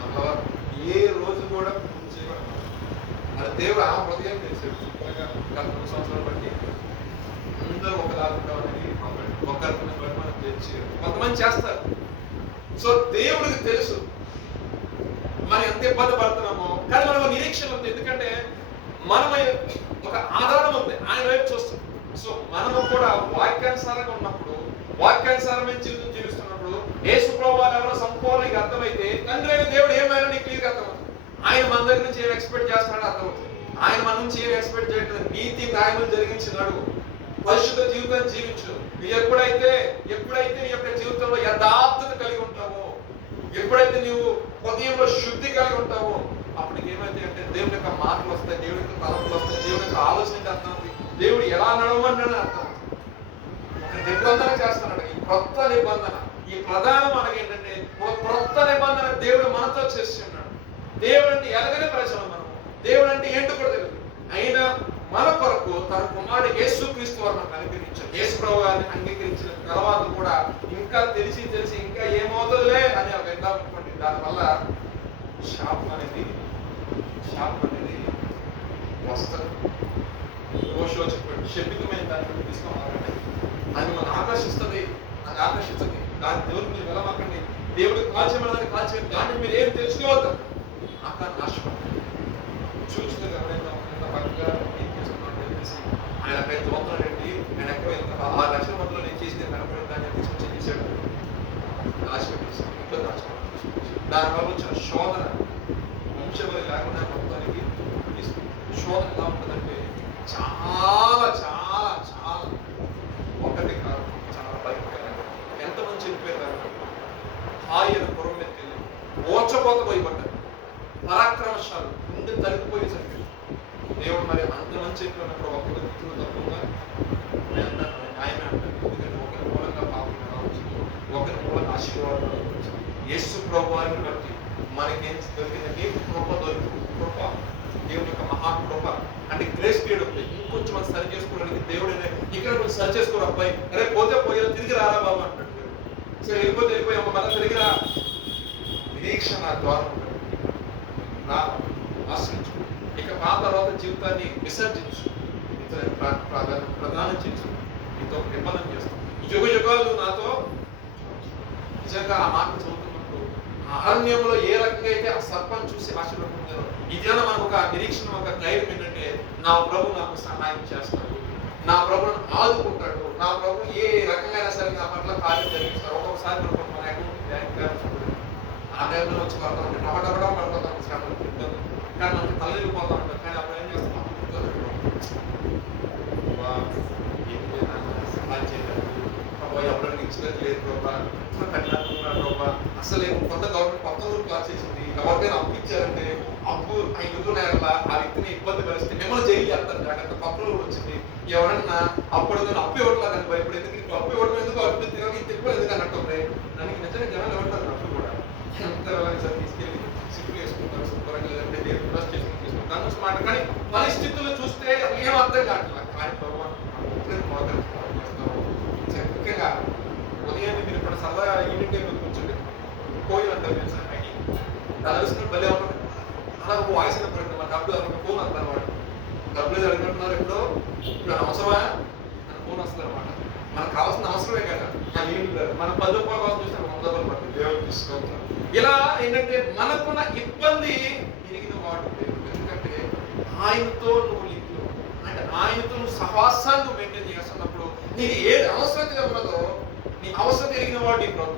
అమ్మవారు ఏ రోజు కూడా చేయబడతారు. అది దేవుడు ఆ హృదయం తెలిసాడు. గత 2 సంవత్సరాలు బట్టి అందరూ ఒకలాగా ఒకరిని బట్టి మనం తెచ్చి కొంతమంది చేస్తారు. సో దేవుడికి తెలుసు మనం ఎంత ఇబ్బంది పడుతున్నామో, కానీ మనం నిరీక్షణ ఉంది. ఎందుకంటే మనం ఒక ఆధారం ఉంది, ఆయన వైపు చూస్తాం. సో మనము కూడా వాక్యానుసారంగా ఉన్నప్పుడు, వాక్యానుసారమైన జీవితం జీవిస్తున్నప్పుడు యేసు ప్రభువు ఎవరో సంపూర్ణంగా అర్థమైతే తండ్రి అయిన దేవుడు ఏమైనా నీకు క్లియర్గా అర్థమవుతుంది. ఆయన మన దగ్గర నుంచి ఏం ఎక్స్పెక్ట్ చేస్తున్నాడో అర్థమవుతుంది. ఆయన మన నుంచి ఏం ఎక్స్పెక్ట్ చేయట్లేదు. నీతి న్యాయములు జరిగించినాడు, పరిశుద్ధ జీవితాన్ని జీవించు. ఎప్పుడైతే నీ యొక్క జీవితంలో యథార్థత కలిగి ఉంటావో, ఎప్పుడైతే నీవు హృదయంలో శుద్ధి కలిగి ఉంటావో, అప్పుడు ఏమైతే అంటే దేవుని యొక్క మాటలు వస్తాయి, దేవుని యొక్క తలంపులు వస్తాయి, దేవుని యొక్క ఆలోచన అర్థం దేవుడు ఎలా నడవమని అర్థం. ఒక నిబంధన చేస్తున్నాడు. ఈ క్రొత్త నిబంధన, ఈ ప్రధానం మనకేంటంటే ఒక క్రొత్త నిబంధన దేవుడు మనతో చేస్తున్నాడు. దేవుడు అంటే ఎలాగనే ప్రజలు మనం, దేవుడు అంటే ఏంటో కూడా తెలియదు. అయినా మన కొరకు తన కుమారుడు యేసుక్రీస్తు వారు మనకు అనుగ్రహించారు. యేసు ప్రభువు గారిని అంగీకరించిన తర్వాత కూడా ఇంకా తెలిసి ఇంకా ఏమవుతుందిలే అని వెళ్దాం అనుకోండి. దానివల్ల శాపం అనేది వస్తుంది. ఓషో చెప్పాడు, శబ్దికమైన దాన్ని తీసుకోవాలంటే అది మనం ఆకర్షిస్తుంది. దాని దేవుడికి మీరు వెళ్ళమాకండి. దేవుడు కాల్చేయమని కాల్చేయండి. దాన్ని మీరు ఏం తెలుసుకోవద్దు. ఆకాన్ని ఆశపడండి. చూసిన ఎవరైనా పక్కగా ఏం చేస్తున్నాడు తెలిసి ఆయన పెద్ద వందలండి. ఆయన ఎక్కడ 6 లక్షల మందిలో నేను చేసిన కనపడిన దాన్ని తీసుకొచ్చి చేశాడు. దాచిపెట్టేసాడు. ఇంట్లో దాచిపెట్టి దానివల్ల వచ్చిన శోధన వంశబలి లేకుండా మొత్తానికి తీసుకుంది. శోధన ఎలా ఉంటుందంటే చాలా చాలా చాలా ఒకటి కాదు, చాలా భయంకరంగా. ఎంతమంది చనిపోయారు. హాయిన పురం మీదకి వెళ్ళి ఓచపోత పోయబడ్డారు. పరాక్రమశాలు ముందు తరిగిపోయి చనిపోయారు. దేవుడు మరి అంతమంది చెప్పినప్పుడు ఒకరి వ్యక్తులు తక్కువగా న్యాయమే అంటారు. ఎందుకంటే ఒకరి మూలంగా పాపం రావచ్చు, ఒకరి మూలంగా ఆశీర్వాదం రావచ్చు. యేసు ప్రభు వారిని బట్టి మనకేం దొరికిందంటే కృప దొరికింది. కృప దేవుని యొక్క మహాకృప అంటే గ్రేస్ పీరియడ్ ఉంది. ఇంకొంచెం మనం సరి చేసుకోవడానికి దేవుడు ఇక్కడ కొంచెం సరి చేసుకోరు. అబ్బాయి అరే పోతే పోయారు, తిరిగి రారా బాబు అంటాడు. సరే వెళ్ళిపోయాము, మళ్ళీ తిరిగి రా. నిరీక్షణ ద్వారం రా, ఆశ్రయించు. ఇక ఆ తర్వాత జీవితాన్ని విసర్జించు, ప్రదానం చేసు, నీతో నిబంధన చేస్తాం. యుగ యుగాలు నాతో. నిజంగా ఆ మాట చదువుతున్నప్పుడు అరణ్యంలో ఏ రకంగా అయితే ఆ సర్పాన్ని చూసి ఆశీర్వదించారో ఇదేనా మనకు ఒక నిరీక్షణ, ఒక ధైర్యం ఏంటంటే నా ప్రభు నాకు సహాయం చేస్తాడు, నా ప్రభుని ఆదుకుంటాడు, నా ప్రభు ఏ రకంగా సరే నా పట్ల కార్యం జరిగిస్తారు. ఒక్కొక్కసారి మన అకౌంట్ బ్యాంక్ బ్యాలెన్స్ ఆ టైంలో వచ్చి పడతాం, టమాటా పడిపోతాం, శ్రమలు ఇబ్బంది. కానీ మనకి తల్లిపోతా ఉంటాం. కానీ అప్పుడు ఏం చేస్తాం, సహాయం చేయలేదు ప్రభావ, ఎవరికి ఇచ్చినట్టు లేదు ప్రభావ. అసలు కొంత గవర్నమెంట్ కొత్త ఊరు క్లాస్ చేసింది. ఎవరికైనా అప్పు ఇచ్చారంటే అప్పు ఆ ఇల్లు నేరలా ఆ వ్యక్తిని ఇబ్బంది పరిస్థితి మిమ్మల్ని జైలు చేస్తారు. జాగ్రత్త కొత్త ఊరు వచ్చింది. ఎవరన్నా అప్పుడు అప్పు ఇవ్వట్లేదు అని భయపడి, ఎందుకు అప్పు ఇవ్వడం ఎందుకు, అప్పు తిరగని ఎక్కువ ఎందుకు అన్నట్టు దానికి నిజంగా జనాలు ఎవరు అప్పు కూడా ఎంత సార్ తీసుకెళ్ళి సిగ్గు వేసుకుంటారు, శుభ్రంగా లేదంటే దేవుడు ట్రస్ట్ చేసుకుని తీసుకుంటారు దాని నుంచి మాట. కానీ పరిస్థితులు చూస్తే ఏం అర్థం కావట్లేదు. కానీ భగవాన్ ముఖ్యంగా ఉదయాన్నే మీరు ఇప్పుడు సరదాగా ఈవినింగ్ టైంలో కూర్చోండి. కోయిల్ అంటారు తెలుసా, తలసిన భలే ఉంటుంది. అలా వాయిస్ పడింది మన డబ్బులు ఫోన్ వస్తుంది అనమాట. డబ్బులు అడిగినట్టున్నారు ఎప్పుడో, ఇప్పుడు అవసరమా అని ఫోన్ వస్తుంది అనమాట. మనకు కావాల్సిన అవసరమే కదా. మనం 10 రూపాయల కోసం చూస్తే 100 రూపాయలు పడుతుంది. దేవుడు తీసుకుంటాం. ఇలా ఏంటంటే మనకున్న ఇబ్బంది తిరిగిన వాడు దేవుడు. ఎందుకంటే ఆయనతో నువ్వు లింకులు అంటే ఆయనతో నువ్వు సహవాసాన్ని నువ్వు మెయింటైన్ చేస్తున్నప్పుడు నీకు ఏది అవసరం ఉన్నదో, నీ అవసరం తిరిగిన వాడు నీ ప్రభు,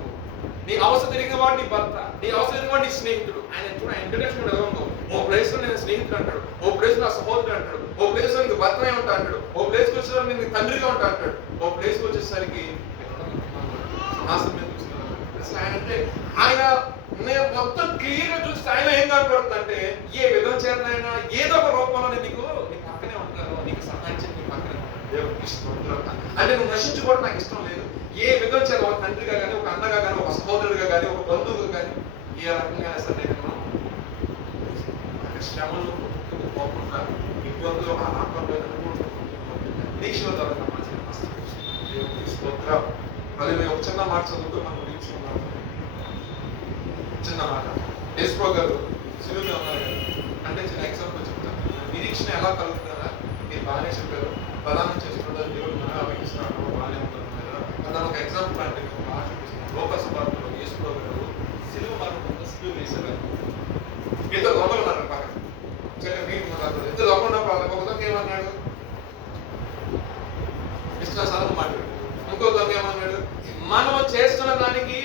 నీ అవసరం తిరిగిన వాడు నీ భర్త, నీ అవసరం తిరిగిన వాడు నీ స్నేహితుడు. ఆయన చూడ ఇంట్రడక్షన్ ఎలా ఉందో, ఓ ప్లేస్ లో నేను స్నేహితుడు అంటాడు, ఓ ప్లేస్ లో నా సహోదరుడు అంటాడు, ఓ ప్లేస్ లో నీకు భర్తనే ఉంటా అంటాడు, ఓ ప్లేస్కి వచ్చేసరికి నేను తండ్రిగా ఉంటా అంటాడు, ఓ ప్లేస్కి వచ్చేసరికి అసలు ఆయన అంటే ఆయన నేను మొత్తం క్లియర్ గా చూస్తే ఆయన ఏం కనపడుతుందంటే ఏ విధం చేతనైనా ఏదో ఒక రూపంలో నేను నీకు నీ పక్కనే ఉంటాను, నీకు సహాయం చేసి నీ పక్కనే దేవుడికి ఇష్టం అంటే నువ్వు నశించుకోవడం నాకు ఇష్టం లేదు. ఏ విధం చేయాలి, ఒక తండ్రిగా కానీ, ఒక అన్నగా కానీ, ఒక సహోదరుడిగా కానీ, ఒక బంధువుగా కానీ, ఏ రకంగా సరే మనం శ్రమలు పోకుండా ఇబ్బందులు ఆపంలో నిరీక్షణ ద్వారా దేవుడికి స్తోత్రం. మళ్ళీ ఒక చిన్న మాట చదువుతూ మనం నిరీక్షణ చిన్న మాట. యేసు గారు సిలువలో ఉన్నారు కదా, అంటే చిన్న ఎగ్జాంపుల్ చెప్తాను. నిరీక్షణ ఎలా కలుగుతుందా మీరు బాగానే చెప్పారు, ప్రధానం చేసుకుంటారు, దేవుడు మనం అప్పగిస్తున్నాడు, బాగానే ఉంటుంది కదా. దాని ఒక ఎగ్జాంపుల్ అంటే బాగా చూపిస్తున్నాను. లోకసభలో యేసు గారు సిలువ మరణం సిలువ వేసేవారు. ఇద్దరు దొంగలు ఉన్నారు పక్కన, ఇద్దరు దొంగ ఉన్నప్పుడు వాళ్ళకి ఒక దొంగ ఏమన్నాడు, ఇష్టం సాధన మాట్లాడు. ఇంకో దొంగ ఏమన్నాడు, మనం చేస్తున్న దానికి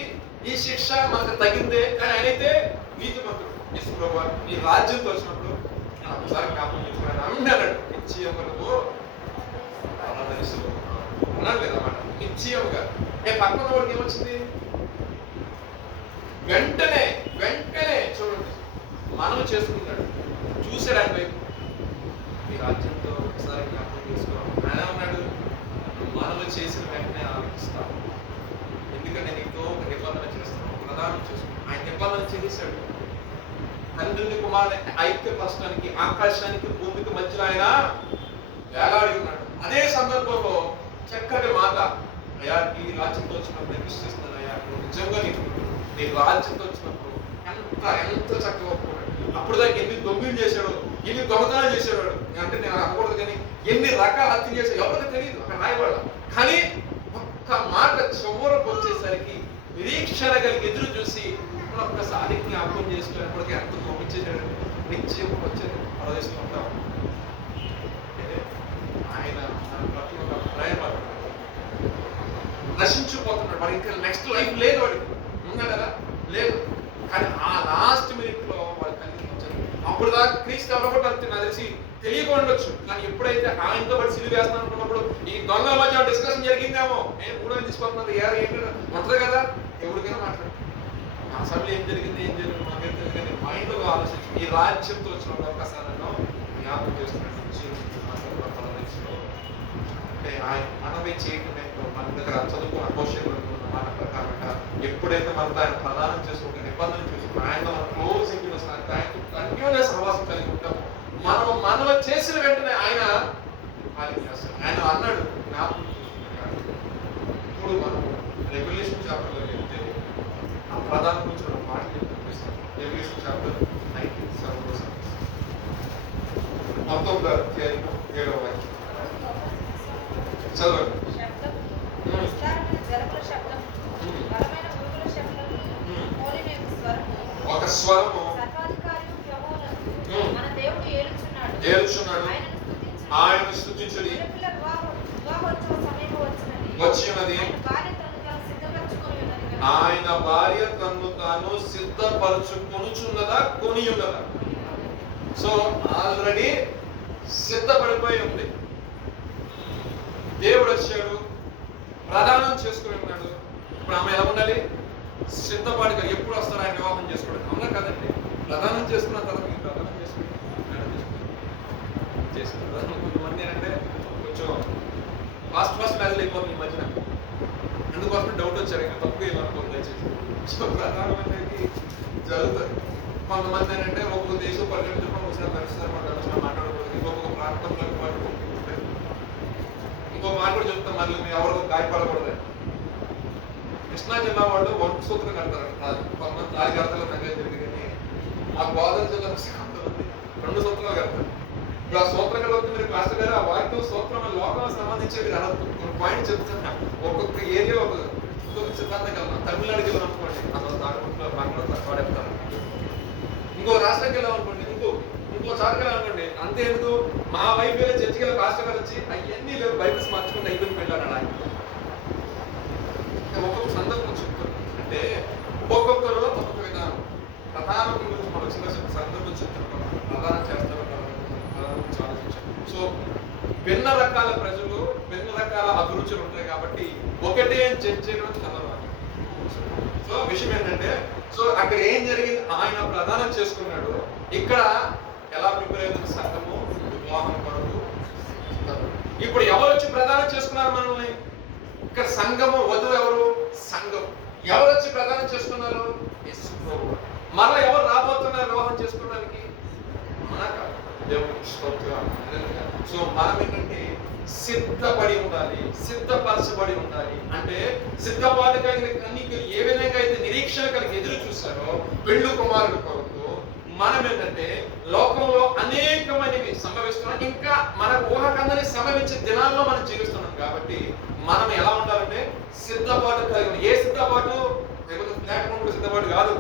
ఈ శిక్ష మనకు తగిందే, కానీ ఆయనైతే నీతిమంతుడు. యేసు ప్రభువా నీ రాజ్యంతో వచ్చినప్పుడు నేను ఒకసారి జ్ఞాపకం చేసుకున్నాను అన్నాడు. నిశ్చయములకు అన్నాడు లేదన్నమాట. నిశ్చయముగా పక్కన వాడికి ఏమొచ్చింది, వెంటనే చూడండి మనం చేసుకున్నాడు, చూసాడు ఆయన వైపు. ఈ రాజ్యంతో ఒకసారి జ్ఞాపకం చేసుకోవాలి. చేసిన వెంటనే ఆలోచిస్తాను, ఎందుకంటే నీతో ఒక నిబంధన చేస్తాను, ప్రదానం చేసుకున్నాను. ఆయన నిబంధన చేశాడు. తండ్రిని కుమారుని ఐక్యపరచడానికి ఆకాశానికి భూమికి మధ్యలో ఆయన వేలాడి ఉన్నాడు. అదే సందర్భంలో చక్కటి మాట, అయ్యా నీ రాజ్యంతో వచ్చినప్పుడు నేను విశ్వసిస్తున్నాను అయ్యా, నిజంగా నీ రాజ్యంతో వచ్చినప్పుడు ఎంత చక్కగా ఒప్పుకున్నాడు. అప్పుడు దాకా ఎన్ని దొంగిలు చేశాడు, ఎన్ని దొంగతనాలు చేశాడు. అంటే నేను అనకూడదు కానీ ఎన్ని రకాల హత్య చేశాడు ఎవరికి తెలియదు అక్కడ రాయబడాల. కానీ ఒక్క మాట చివరకు వచ్చేసరికి నిరీక్షణ కలిగి ఎదురు చూసి ఒక్కసారి జ్ఞాపకం చేసుకునేప్పటికీ ఎంత పంపించేసాడు. నిత్యం వచ్చేది పరదేశంలో ఉంటాం. ఆయన ప్రతి ఒక్క ప్రయాణపడ్డాడు, నశించిపోతున్నాడు. వాడు ఇంకా నెక్స్ట్ లైఫ్ లేదు, వాడికి ఉన్నాడు కదా, లేదు. కానీ ఆ లాస్ట్ మినిట్ లో వాళ్ళు కనిపించారు. అప్పుడు దాకా క్రీస్తు ఎవరో కూడా నాకు తెలిసి తెలియకుండొచ్చు. కానీ ఎప్పుడైతే ఆయనతో పాటు సిలువ వేస్తాను అనుకున్నప్పుడు ఈ దొంగల మధ్య డిస్కషన్ జరిగిందేమో, నేను కూడా తీసుకుంటున్నది ఏంటంటే ఉంటుంది కదా, ఎవరికైనా మాట్లాడు ఆ సభలో ఏం జరిగింది మాకేం తెలియదు. కానీ మైండ్ లో ఆలోచించి ఈ రాజ్యంతో వచ్చిన అవకాశాలను జ్ఞాపకం చేస్తున్నాడు. అంటే ఆయన మనమే చేయకుండా మన దగ్గర చదువుకున్న భవిష్యత్తు మాట ప్రకారంగా ఎప్పుడైతే మనతో ఆయన ప్రదానం చేసుకుంటే నిబంధన చేసుకుంటే ఆయన క్లోజ్ ఆయన సహవాసం కలిగి ఉంటాము, మనలో చేసిన వెంటనే ఆయన చేస్తాడు. ఆయన అన్నాడు జ్ఞాపకం. ఇప్పుడు మనం రెవల్యూషన్ చాప్టర్లో వెళ్తే ఆ ప్రధాన గురించి మనం మాటలు కనిపిస్తాం. రెవల్యూషన్ చాప్టర్ 19 19వ అధ్యాయము 7వ వాక్యం చదవండి. ఒక స్వరము ఏలుచున్నాడు, ఆయన స్తుతించుడి, వచ్చినది ఆయన భార్య తన్ను తాను సిద్ధపరచుకొనుచున్నదా కొని ఉన్నదా. సో ఆల్రెడీ సిద్ధపడిపోయి ఉంది. దేవుడు వచ్చాడు, ప్రదానం చేసుకుని ఉన్నాడు. ఇప్పుడు ఆమె ఎలా ఉండాలి? సిద్ధపాటుగా. ఎప్పుడు వస్తాడు ఆయన వివాహం చేసుకోవడం? అవునా కదండి? ప్రదానం చేసుకున్న తర్వాత మీరు ప్రదానం చేసుకుంటారు. కొంతమంది ఏంటంటే కొంచెం ఫాస్ట్ మ్యారేజ్ అయిపోతుంది ఈ మధ్యన. అందుకోసం డౌట్ వచ్చారు, ఇంకా తప్పు ఏమనుకోండి దయచేసి. సో ప్రధానం అనేది జరుగుతుంది. కొంతమంది ఏంటంటే ఒక్కొక్క దేశం పరిగణించడం వచ్చిన పరిస్థితులు మాట్లాడకూడదు. ఇంకొక ప్రాంతంలో పాటు ఇంకో మాట కూడా చెప్తాం, మళ్ళీ మీరు ఎవరు గాయపడకూడదు. కృష్ణా జిల్లా వాళ్ళు వంట సూత్రం కడతారు. కొంతమంది తాళి కడతలు తగ్గ జరిగింది. కానీ మా గోదావరి జిల్లా 2 సూత్రాలు కడతారు. ఇప్పుడు ఆ సూత్రం కడితే మీరు పాస్టర్ గారు ఆ వాక్యం సూత్రం లోకం సంబంధించి మీరు అనొద్దు. కొన్ని పాయింట్ చెప్తున్నా. ఒక్కొక్క ఏరియా ఒక్కొక్క సిద్ధాంతం కలదు. తమిళనాడుకి వెళ్ళాం అనుకోండి, అసలు దాంట్లో బంగ్లా వాడేస్తారు. ఇంకో రాష్ట్రానికి వెళ్ళాం అనుకోండి, ఇంకోసారికి వెళ్ళాలనుకోండి. అంతే ఎందుకు మా వైపు వెళ్ళి చర్చికి వెళ్ళి పాస్టర్ గారు వచ్చి అవన్నీ లేవు, బైబిల్స్ మార్చుకుంటే అయిపోయింది వెళ్ళాను ఆయన. ఒక్కొక్క సందర్భం చెప్తారు. అంటే ఒక్కొక్కరు ఒక్కొక్క విధానం. ప్రధానం గురించి మనం చిన్న చిన్న సందర్భం చెప్తారు, ప్రధానం చేస్తారు. సో భిన్న రకాల ప్రజలు, భిన్న రకాల అభిరుచులు ఉంటాయి కాబట్టి ఒకటే చర్చ చేయడం చదవాలి. సో విషయం ఏంటంటే, సో అక్కడ ఏం జరిగింది? ఆయన ప్రదానం చేసుకున్నాడు. ఇక్కడ ఎలా ప్రిపేర్ అయింది? సంఘము వివాహం కొరకు. ఇప్పుడు ఎవరు వచ్చి ప్రదానం చేసుకున్నారు మనల్ని? ఇక్కడ సంఘము. వధువు ఎవరు? సంఘం. ఎవరు వచ్చి ప్రదానం చేసుకున్నారు? యేసు ప్రభువు. మరలా ఎవరు రాబోతున్నారు వివాహం చేసుకోవడానికి? మన కాదు, దేవునికి స్తోత్రం. సో మనం ఏంటంటే సిద్ధపడి ఉండాలి, సిద్ధపరచబడి ఉండాలి. అంటే సిద్ధపాటు కలిగిన కన్యకలు ఏ విధంగా అయితే నిరీక్షణ కలిగి ఎదురు చూశారో పెళ్లి కుమారుడు కొరకు, మనం ఏంటంటే లోకంలో అనేకమైనవి సంభవిస్తున్నాం. ఇంకా మన ఊహకందని సంభవించే దినాల్లో మనం జీవిస్తున్నాం. కాబట్టి మనం ఎలా ఉండాలంటే సిద్ధపాటు కలిగి. ఏ సిద్ధపాటు? ఫ్లాట్ కొనుక్కునే సిద్ధపాటు కాదు.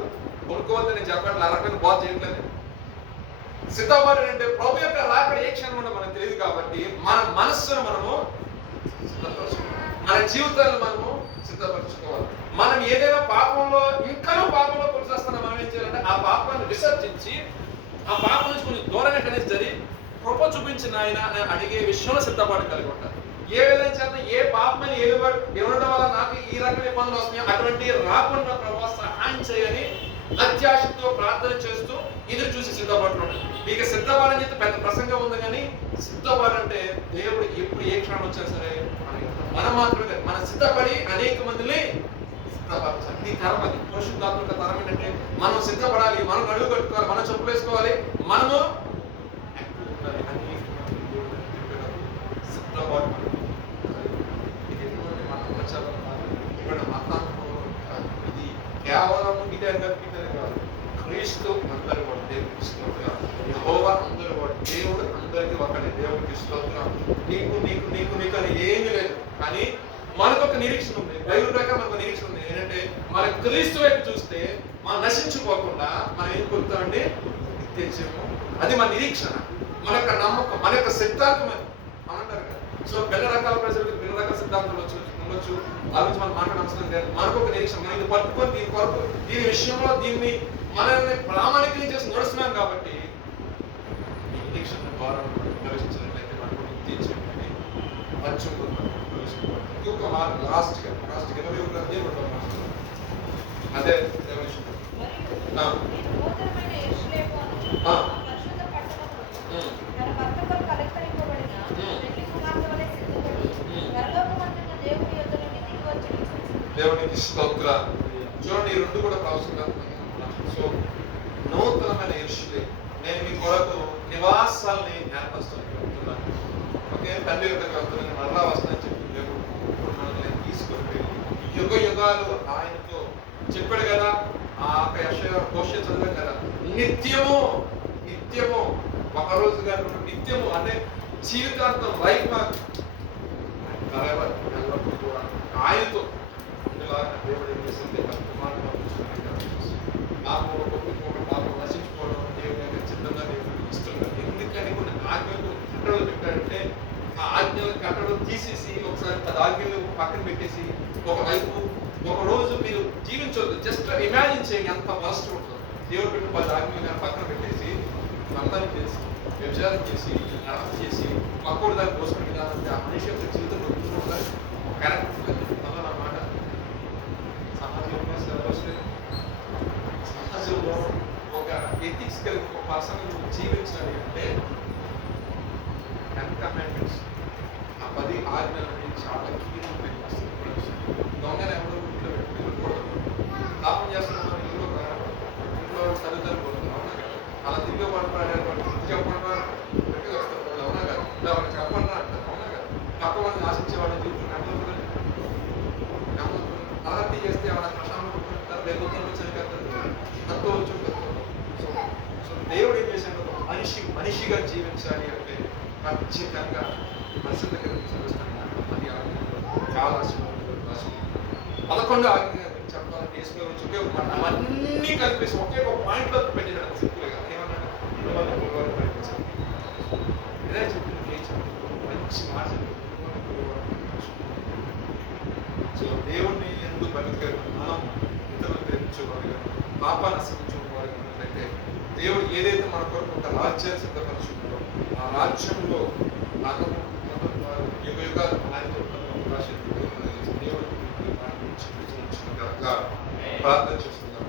కొనుక్కోవద్దు నేను చెప్పండి, అరకని బాధ చేయట్లేదు. సిద్ధపాటు అంటే ప్రభు యొక్క రాకడ ఏ క్షణం ఉండో మనకు తెలియదు. కాబట్టి మన మనస్సును మనము సిద్ధపరచుకోవాలి, మన జీవితాలను మనము సిద్ధపరచుకోవాలి. మనం ఏదైనా పాపంలో ఇంకా పాపంలో కొనసాగుతున్నా మనం ఏం చేయాలంటే ఆ పాపాన్ని విసర్జించి ఆ పాపం నుంచి కొంచెం దూరంగా కనేసి జరి కృప చూపించిన ఆయన అడిగే విషయంలో సిద్ధపాటు కలిగి ఉంటారు. ఏ విధంగా చేత ఏ పాపమని ఏమనడం వల్ల నాకు ఈ రకమైన ఇబ్బందులు వస్తున్నాయో అటువంటి రాకుండా ప్రభు సహాయం చేయని అత్యాశతో ప్రార్థన చేస్తూ ఎదురు చూసి సిద్ధపడుతున్నాడు. మీకు సిద్ధపడని చెప్పి పెద్ద ప్రసంగం ఉంది, కానీ సిద్ధపడంటే దేవుడు ఎప్పుడు ఏ క్షణం వచ్చినా సరే మనం మాత్రమే మనం సిద్ధపడి అనేక మందిని సిద్ధపరచాలి. ఈ తరం అది పరిశుద్ధాత్మక తరం ఏంటంటే మనం సిద్ధపడాలి, మనం అడుగు కట్టుకోవాలి, మనం చెప్పులు వేసుకోవాలి, మనము యాక్టివ్ ఉండాలి. అనేక మంది దేవుడు చెప్పేటప్పుడు సిద్ధపడి ఇది ఎటువంటి మన ప్రచారం ఇక్కడ మతానుభవం కాదు. ఇది కేవలం గిటార్ కల్పించడం కాదు. క్రీస్తు అందరి వాడు దేవుడికి స్తోత్రం. యెహోవా అందరి వాడు దేవుడు అందరికీ ఒకటే దేవుడికి స్తోత్రం. నీకు నీకు నీకు నీకు అని ఏమీ లేదు. కానీ మనకు ఒక నిరీక్షణ ఉంది. బైబిల్ ప్రకారం మనకు నిరీక్షణ ఉంది. ఏంటంటే మన క్రీస్తు వైపు చూస్తే మనం నశించుకోకుండా మనం ఏం పొందుతామండి? నిత్యజీవము. అది మన నిరీక్షణ, మన యొక్క నమ్మకం, మన యొక్క సిద్ధాంతం అని అంటారు కదా. సో భిన్న రకాల ప్రజలకు భిన్న రకాల సిద్ధాంతాలు ఉండొచ్చు. ఆ రోజు మనం మాట్లాడవలసిన లేదు. మనకు ఒక నిరీక్షణ, మనం ఇది పట్టుకొని దీని కొరకు దీని విషయంలో దీన్ని మనల్ని ప్రామాణికం చేసి నడుస్తున్నాం కాబట్టి ఈ నిరీక్షణ ద్వారా ప్రవేశించినట్లయితే మనకు నిత్యజీవమని పంచుకుంటున్నాం. ఇంకొక మార్గం లాస్ట్ గా 21 అధ్యాయం అదే దేవునికి స్తోత్ర. చూడండి, ఈ రెండు కూడా ప్రవచనాత్మకంగా. సో నూతనమైన యెరూషలేము నేను మీ కొరకు నివాసాలని ఏర్పరుస్తున్నాను. ఓకే, తండ్రి యొక్క వెళ్తున్నాను, మరలా వస్తానని చెప్పి దేవుడు ఇప్పుడు మనల్ని తీసుకొని యుగ యుగాలు ఆయనతో చెప్పాడు కదా. ఆ యెషయా చదివాం కదా, నిత్యము నిత్యము ఒక రోజు కాదు, నిత్యము అంటే జీవితాంతం లైఫ్ ఎల్లప్పుడు కూడా ఆయనతో దేవుడు ఏం చేసింది? పాపం నశించుకోవడం దేవుని చిన్నగా దేవుడికి ఇష్టంగా. ఎందుకని కొన్ని ఆజ్ఞలు కట్టడలు పెట్టాడంటే ఆ ఆజ్ఞలు కట్టడం తీసేసి ఒకసారి 10 ఆజ్ఞలు పక్కన పెట్టేసి ఒకవైపు ఒక రోజు మీరు జీవించవద్దు. జస్ట్ ఇమాజిన్ చేయండి ఎంత వరస్ట్ ఉంటుందో. దేవుడు పెట్టిన 10 ఆజ్ఞలు పక్కన పెట్టేసి బంధనం చేసి వ్యభిచారం చేసి నరహ చేసి పక్కడు దాన్ని పోసుకునే విధానం ఆ మనిషి యొక్క జీవితంలో కరెక్ట్ అన్నమాట. సమాజంలో ఒక ఎథిక్స్ కలిగి ఒక పర్సన్ జీవించాలి అంటే 10 కమాండ్మెంట్స్, ఆ 10 ఆజ్ఞలని చాలా కీలకం పెట్టేస్తుంది. దొంగలు ఎవరో ఇంట్లో పెట్టుకోకూడదు, పాపం చేస్తున్న ఇంట్లో ఇంట్లో తల్లిదండ్రులు కొడుతుంది. అవునా కదా? అలా తిరిగి పడిపోయాడు చెప్పండి పెట్టి వస్తారు. అవునా కదా? ఎవరు చెప్పండి అంటారు. అవునా కదా? పక్క వాళ్ళని ఆశించే వాళ్ళని జీవితం అలాంటి చేస్తే ఏమైనా ప్రశాంతం కొట్టుకుంటారు, లేకపోతే చనిపోతారు, అంతో సో దేవుడు ఏం చేశాడు? మనిషిగా జీవించాలి అంటే ఖచ్చితంగా పరిశుద్ధ అది చాలా 11 ఆజ్ఞ చెప్పాలని తీసుకుని అవన్నీ కలిపేసి ఒకే ఒక పాయింట్లో పెట్టాడు సింపుల్గా. ఏమన్నాడు? ఇదే చెప్పింది మంచి మాట. సో దేవుణ్ణి ఎందుకు బతికారు? మనం ఇతరులు ప్రేమించేవారుగా, పాపాన్ని నశించేవారుగా ఉన్నట్లయితే దేవుడు ఏదైతే మన కొరకు ఒక రాజ్యాన్ని సిద్ధపరచుకుంటారో ఆ రాజ్యంలో యుగ యుగాలు ఆయనతో దేవుడు ప్రార్థన చేస్తున్నాం.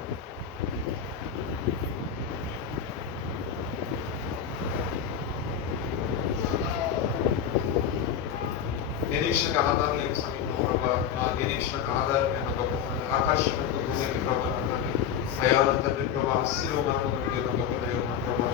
నిరీక్షక ఆధారం లేని సమయంలో ప్రభావ ఆ నిరీక్షణకు ఆధారమైన గొప్ప ఆకాశం యొక్క భూమికి ప్రభావాన్ని అయాల తండ్రి ప్రభావ శిరోమానంలో గొప్ప దైవం ప్రభావ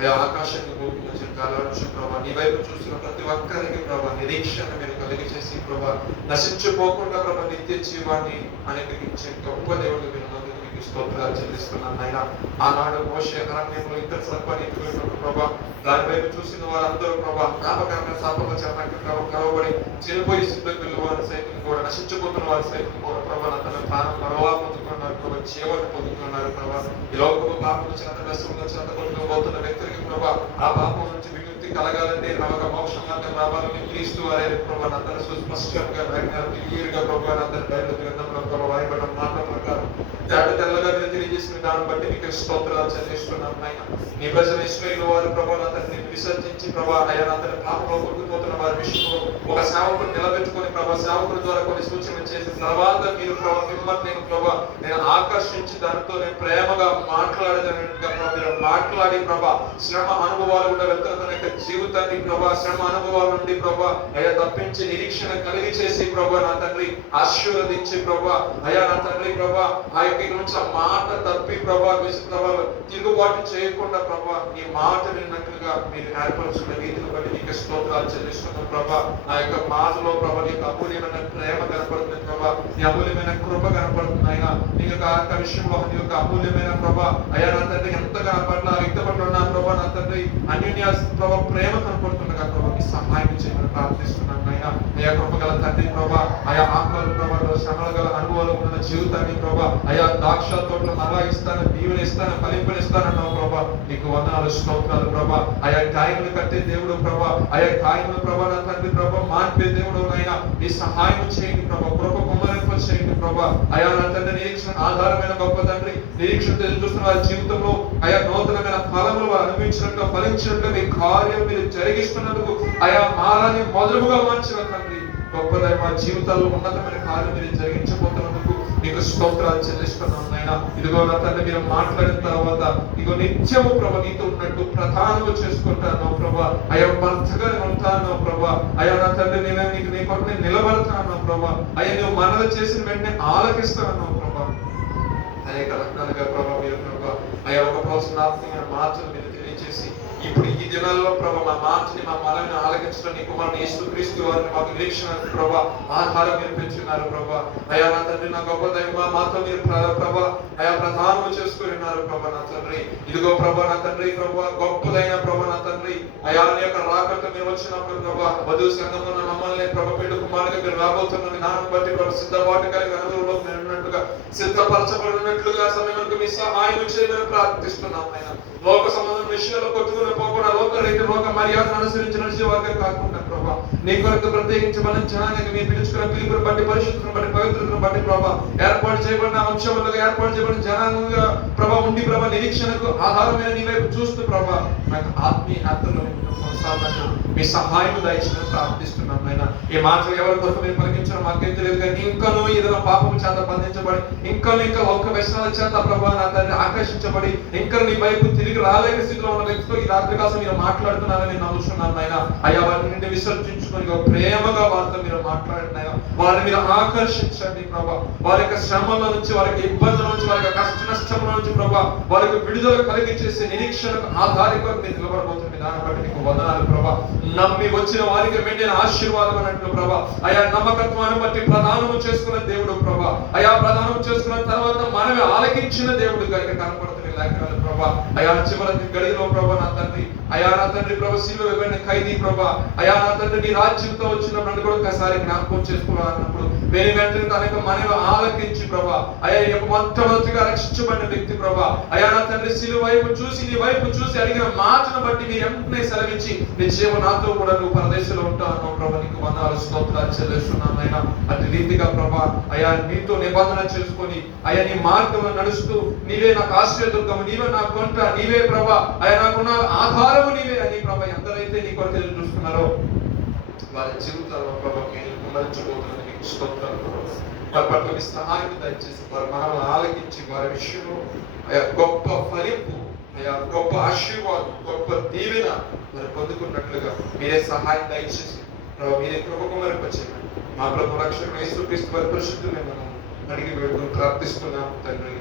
అయా ఆకాశాన్ని భూమి నుంచి కాలాంశం ప్రభావ నీ వైపు చూసిన ప్రతి ఒక్కరికి ప్రభావ నిరీక్షణ మీరు కలిగి చేసి ప్రభావ నశించిపోకుండా ప్రభావ నిత్య జీవాన్ని అనుగ్రహించే గొప్ప దేవుడు విన్నందుకు మీకు స్తోత్రాలు చెల్లిస్తున్నాను. ఆయన ఆనాడు మోషే అరణ్యంలో ఇద్దరు సర్పాన్ని ఎత్తుకున్నప్పుడు ప్రభావ దాని వైపు చూసిన వారందరూ ప్రభావ జ్ఞాపకరమైన శాపంలో చేపట్టి కలవబడి చనిపోయి సిద్ధకులు వారు సైతం కూడా నశించిపోతున్న వారి సైతం కూడా ప్రభావ తన ప్రాణం పరవా పొందుకున్నారు ప్రభావ, జీవాన్ని పొందుకున్నారు ప్రభావ. ఈ లోకము పాపం నుంచి అంత వ్యసనంలో చేత కొట్టుకుపోతున్న వ్యక్తులకి ప్రభావ ఆ పాపం నుంచి విముక్తి కలగాలంటే నవక మోక్ష మార్గం రావాలని క్రీస్తు వారే ప్రభావ అందరూ సుస్పష్టంగా క్లియర్గా ప్రభావ అందరి బయలు గ్రంథంలో ప్రభావ వాయిబడిన మాట ప్రకారం తెల్లగా మీరు తెలియజేసిన దాన్ని బట్టి మీకు స్తోత్రాలు చెల్లిస్తున్నాం నాయన. నీ ప్రజల ఇశ్రాయేలు వారు ప్రభా నా తండ్రి విసర్జించి ప్రభా అయ్యా నా తండ్రి పాపంలో కొట్టుకుపోతున్న వారి విషయంలో ఒక సేవకుడు నిలబెట్టుకుని ప్రభా సేవకుల ద్వారా కొన్ని సూచనలు చేసిన తర్వాత మీరు ప్రభా మిమ్మల్ని నేను ఆకర్షించి దానితో నేను ప్రేమగా మాట్లాడేదన్నట్టుగా మీరు మాట్లాడి ప్రభా శ్రమ అనుభవాలు కూడా వెళ్తున్న తన యొక్క జీవితాన్ని ప్రభా శ్రమ అనుభవాల నుండి ప్రభా అయ్యా తప్పించి నిరీక్షణ కలిగి చేసి ప్రభా నా తండ్రి ఆశీర్వదించి ప్రభా అయ్యా నా తండ్రి ప్రభా ఆ యొక్క నుంచి ఆ మాట తప్పి ప్రభా తిరుగుబాటు చేయకుండా ప్రభా ఈ మాట విన్నట్లుగా మీరు ఏర్పరుచుకున్న రీతిని బట్టి నీకు స్తోత్రాలు చెల్లిస్తున్నాం ప్రభా. ఆ యొక్క మాటలో ప్రభా నీకు అమూల్యమైన ప్రేమ కనపడుతుంది ప్రభా, నీ అమూల్యమైన కృప కనపడుతుంది ఆయన. నీ యొక్క విషయంలో నీ యొక్క అమూల్యమైన ప్రభా అయ్యా నా తండ్రి ఎంతగా పట్ల వ్యక్తపడి ఉన్నాను ప్రభా నా తండ్రి అన్యోన్య ప్రభా ప్రేమ కనపడుతుండగా ప్రభా నీ సహాయం చేయమని ప్రార్థిస్తున్నాను ఆయన. అయ్యా కృప గల తండ్రి ప్రభా అయా ఆత్మలు ప్రభా శ్రమలు గల అనుభవాలు ఉన్న జీవితాన్ని ప్రభా అయా ద్రాక్ష తోటలు మరలా ఇస్తాను, దీవెన ఇస్తాను, ఫలింపనిస్తానన్నావు ప్రభా. నీకు వందనాలు స్తోత్రాలు ప్రభా. ఆయా గాయములు కట్టే దేవుడు ప్రభా, ఆయా గాయములు ప్రభా నా తండ్రి ప్రభా మాన్పే దేవుడు అయినా నీ సహాయం చేయండి ప్రభా, కృప కుమ్మరింప చేయండి ప్రభా. అయా నా తండ్రి నిరీక్షణ ఆధారమైన గొప్ప తండ్రి నిరీక్షణ చూస్తున్న వారి జీవితంలో అయా నూతనమైన ఫలములు అనుభవించినట్టు ఫలించినట్టు మీ కార్యం మీరు జరిగిస్తున్నందుకు అయా మారాన్ని మొదలుగా మార్చిన తండ్రి గొప్పదై మా జీవితాల్లో ఉన్నతమైన కార్యం మీరు జరిగించబోతున్నందుకు మీకు స్తోత్రాలు చెల్లిస్తున్నాం నాయన. ఇదిగో నా తండ్రి మీరు మాట్లాడిన తర్వాత ఇదిగో నిత్యము ప్రభా నీతో ఉన్నట్టు ప్రధానము చేసుకుంటాను ప్రభా, అయ్యా భర్తగా ఉంటాను ప్రభా, అయ్యా నా తండ్రి నేను నీకు నీ కొరకు నిలబడతాను ప్రభా, అయ్యా నువ్వు మనలు చేసిన వెంటనే ఆలకిస్తాను ప్రభా. అనేక రకాలుగా ప్రభా మీరు ప్రభా అయ్యా ఒక ప్రోత్సాహమైన మాటలు మీరు తెలియజేసి ఇప్పుడు ఈ దినాల్లో ప్రభా మా మాటని మా మనల్ని ఆలకించడం నీ కుమారుని యేసుక్రీస్తు వారిని మాకు నిరీక్షణ ప్రభా ఆధారం మీరు పెంచున్నారు ప్రభా. అయా నా తండ్రి నా గొప్ప దైవ మాతో మీరు ప్రభా అయా ప్రధానము చేసుకుని ఉన్నారు ప్రభా నా తండ్రి. ఇదిగో ప్రభా నా తండ్రి ప్రభా గొప్పదైన ప్రభా నా తండ్రి అయా నీ యొక్క రాకతో మీరు వచ్చినప్పుడు ప్రభా వధువు సంఘంలో మమ్మల్ని ప్రభా పెళ్లి కుమారుగా మీరు రాబోతున్న విధానం బట్టి ప్రభా సిద్ధపాటు కలిగి అనుభవంలో మీరు ఉన్నట్టుగా సిద్ధపరచబడినట్లుగా సమయంలో మీ సహాయం చేయమని ప్రార్థిస్తున్నాం ఆయన. లోక సంబంధం విషయాల్లో కొట్టుకుని పోకుండా లోక రీతి లోక మర్యాదను అనుసరించి నడిచే వారిగా కాకుండా ప్రభా నీ కొరకు ప్రత్యేకించబడిన జనానికి మీరు పిలుచుకున్న పిలుపుని బట్టి పరిశుద్ధతను బట్టి పవిత్రతను బట్టి ప్రభా ఏర్పాటు చేయబడిన అంశములుగా ఏర్పాటు చేయబడిన జనాంగంగా ప్రభా ఉండి ప్రభా నిరీక్షణకు ఆధారమైన నీ వైపు చూస్తూ ప్రభా నాకు ఆత్మీయ యాత్రలో మీ సహాయం దయచేసి ప్రార్థిస్తున్నాం నాయన. ఈ మాటలు ఎవరి కొరకు మీరు పలికించడం మాకేం తెలియదు కానీ ఇంకనూ ఏదైనా పాపం చేత బంధించబడి ఇంకా లోక వ్యసనాల చేత ప్రభా నా తండ్రి ఆకర్షించబడి ఇంకా నీ వైపు తిరిగి రాలేక స్థితిలో ఉన్న వ్యక్తితో ఈ రాత్రి కోసం మీరు మాట్లాడుతున్నారని నేను నమ్ముతున్నాను నాయన. అయ్యా వారి నుండి విసర్జించుకొని ప్రేమగా వారితో మీరు మాట్లాడండి నాయన. వారిని మీరు ఆకర్షించండి ప్రభా, వారి యొక్క శ్రమల నుంచి వారికి ఇబ్బందుల నుంచి వారి యొక్క కష్ట నష్టముల నుంచి ప్రభా వారికి విడుదల కలిగి చేసే నిరీక్షణకు ఆధారిగా మీరు నిలబడబోతుంది దాన్ని బట్టి నీకు వందనాలు ప్రభా. నమ్మి వచ్చిన వారికి మెండిన ఆశీర్వాదం అన్నట్లు ప్రభా అయా నమ్మకత్వాన్ని బట్టి ప్రదానము చేసుకున్న దేవుడు ప్రభా అయా ప్రదానం చేసుకున్న తర్వాత మనమే ఆలకించిన దేవుడు కనుక కనపడుతుంది లేఖనాలు ప్రభా. అయా చివరి గడిలో ప్రభా నా తండ్రి అయా నా తండ్రి ప్రభా శిలువ వేయబడిన ఖైదీ ప్రభా అయా నా తండ్రి నీ రాజ్యంతో వచ్చినప్పుడు కూడా ఒకసారి జ్ఞాపకం చేసుకోవాలన్నప్పుడు వేరే వెంటనే తనకు మనమే ఆలకించి ప్రభా అయా మొట్టమొదటిగా రక్షించబడిన వ్యక్తి ప్రభా అయా నా తండ్రి శిలువ వైపు చూసి నీ వైపు చూసి అడిగిన మాటను బట్టి నీ వెంటనే సెలవిచ్చి నిశ్చయం నాతో కూడా నువ్వు పరదేశంలో ఉంటావు ప్రభా. నీకు వందనాలు స్తోత్రాలు చెల్లిస్తున్నాం నాయన. అటు రీతిగా ప్రభా అయా నీతో నిబంధన చేసుకొని అయా నీ మార్గంలో నడుస్తూ నీవే నాకు ఆశ్రయదుర్గము, నీవే నా కొంట, నీవే ప్రభా అయా నాకున్న ఆధారము నీవే అని ప్రభా ఎందరైతే నీ కొరకు ఎదురు చూస్తున్నారో వారి జీవితాల్లో ప్రభా మీరు కుమరించబోతున్నది నీకు స్తోత్రాలు ప్రభా. వారి పట్ల మీ సహాయం దయచేసి వారి మనల్ని ఆలకించి వారి విషయంలో అయా గొప్ప ఫలింపు అయా గొప్ప ఆశీర్వాదం గొప్ప దీవెన మరి పొందుకున్నట్లుగా మీరే సహాయం దయచేసి ప్రభావ మీరే కృప కుమరింపచేయండి. మా ప్రభు రక్షకుడు యేసుక్రీస్తు వారి పరిశుద్ధులే మనం అడిగి వేడుకొని ప్రార్థిస్తున్నాము తండ్రి.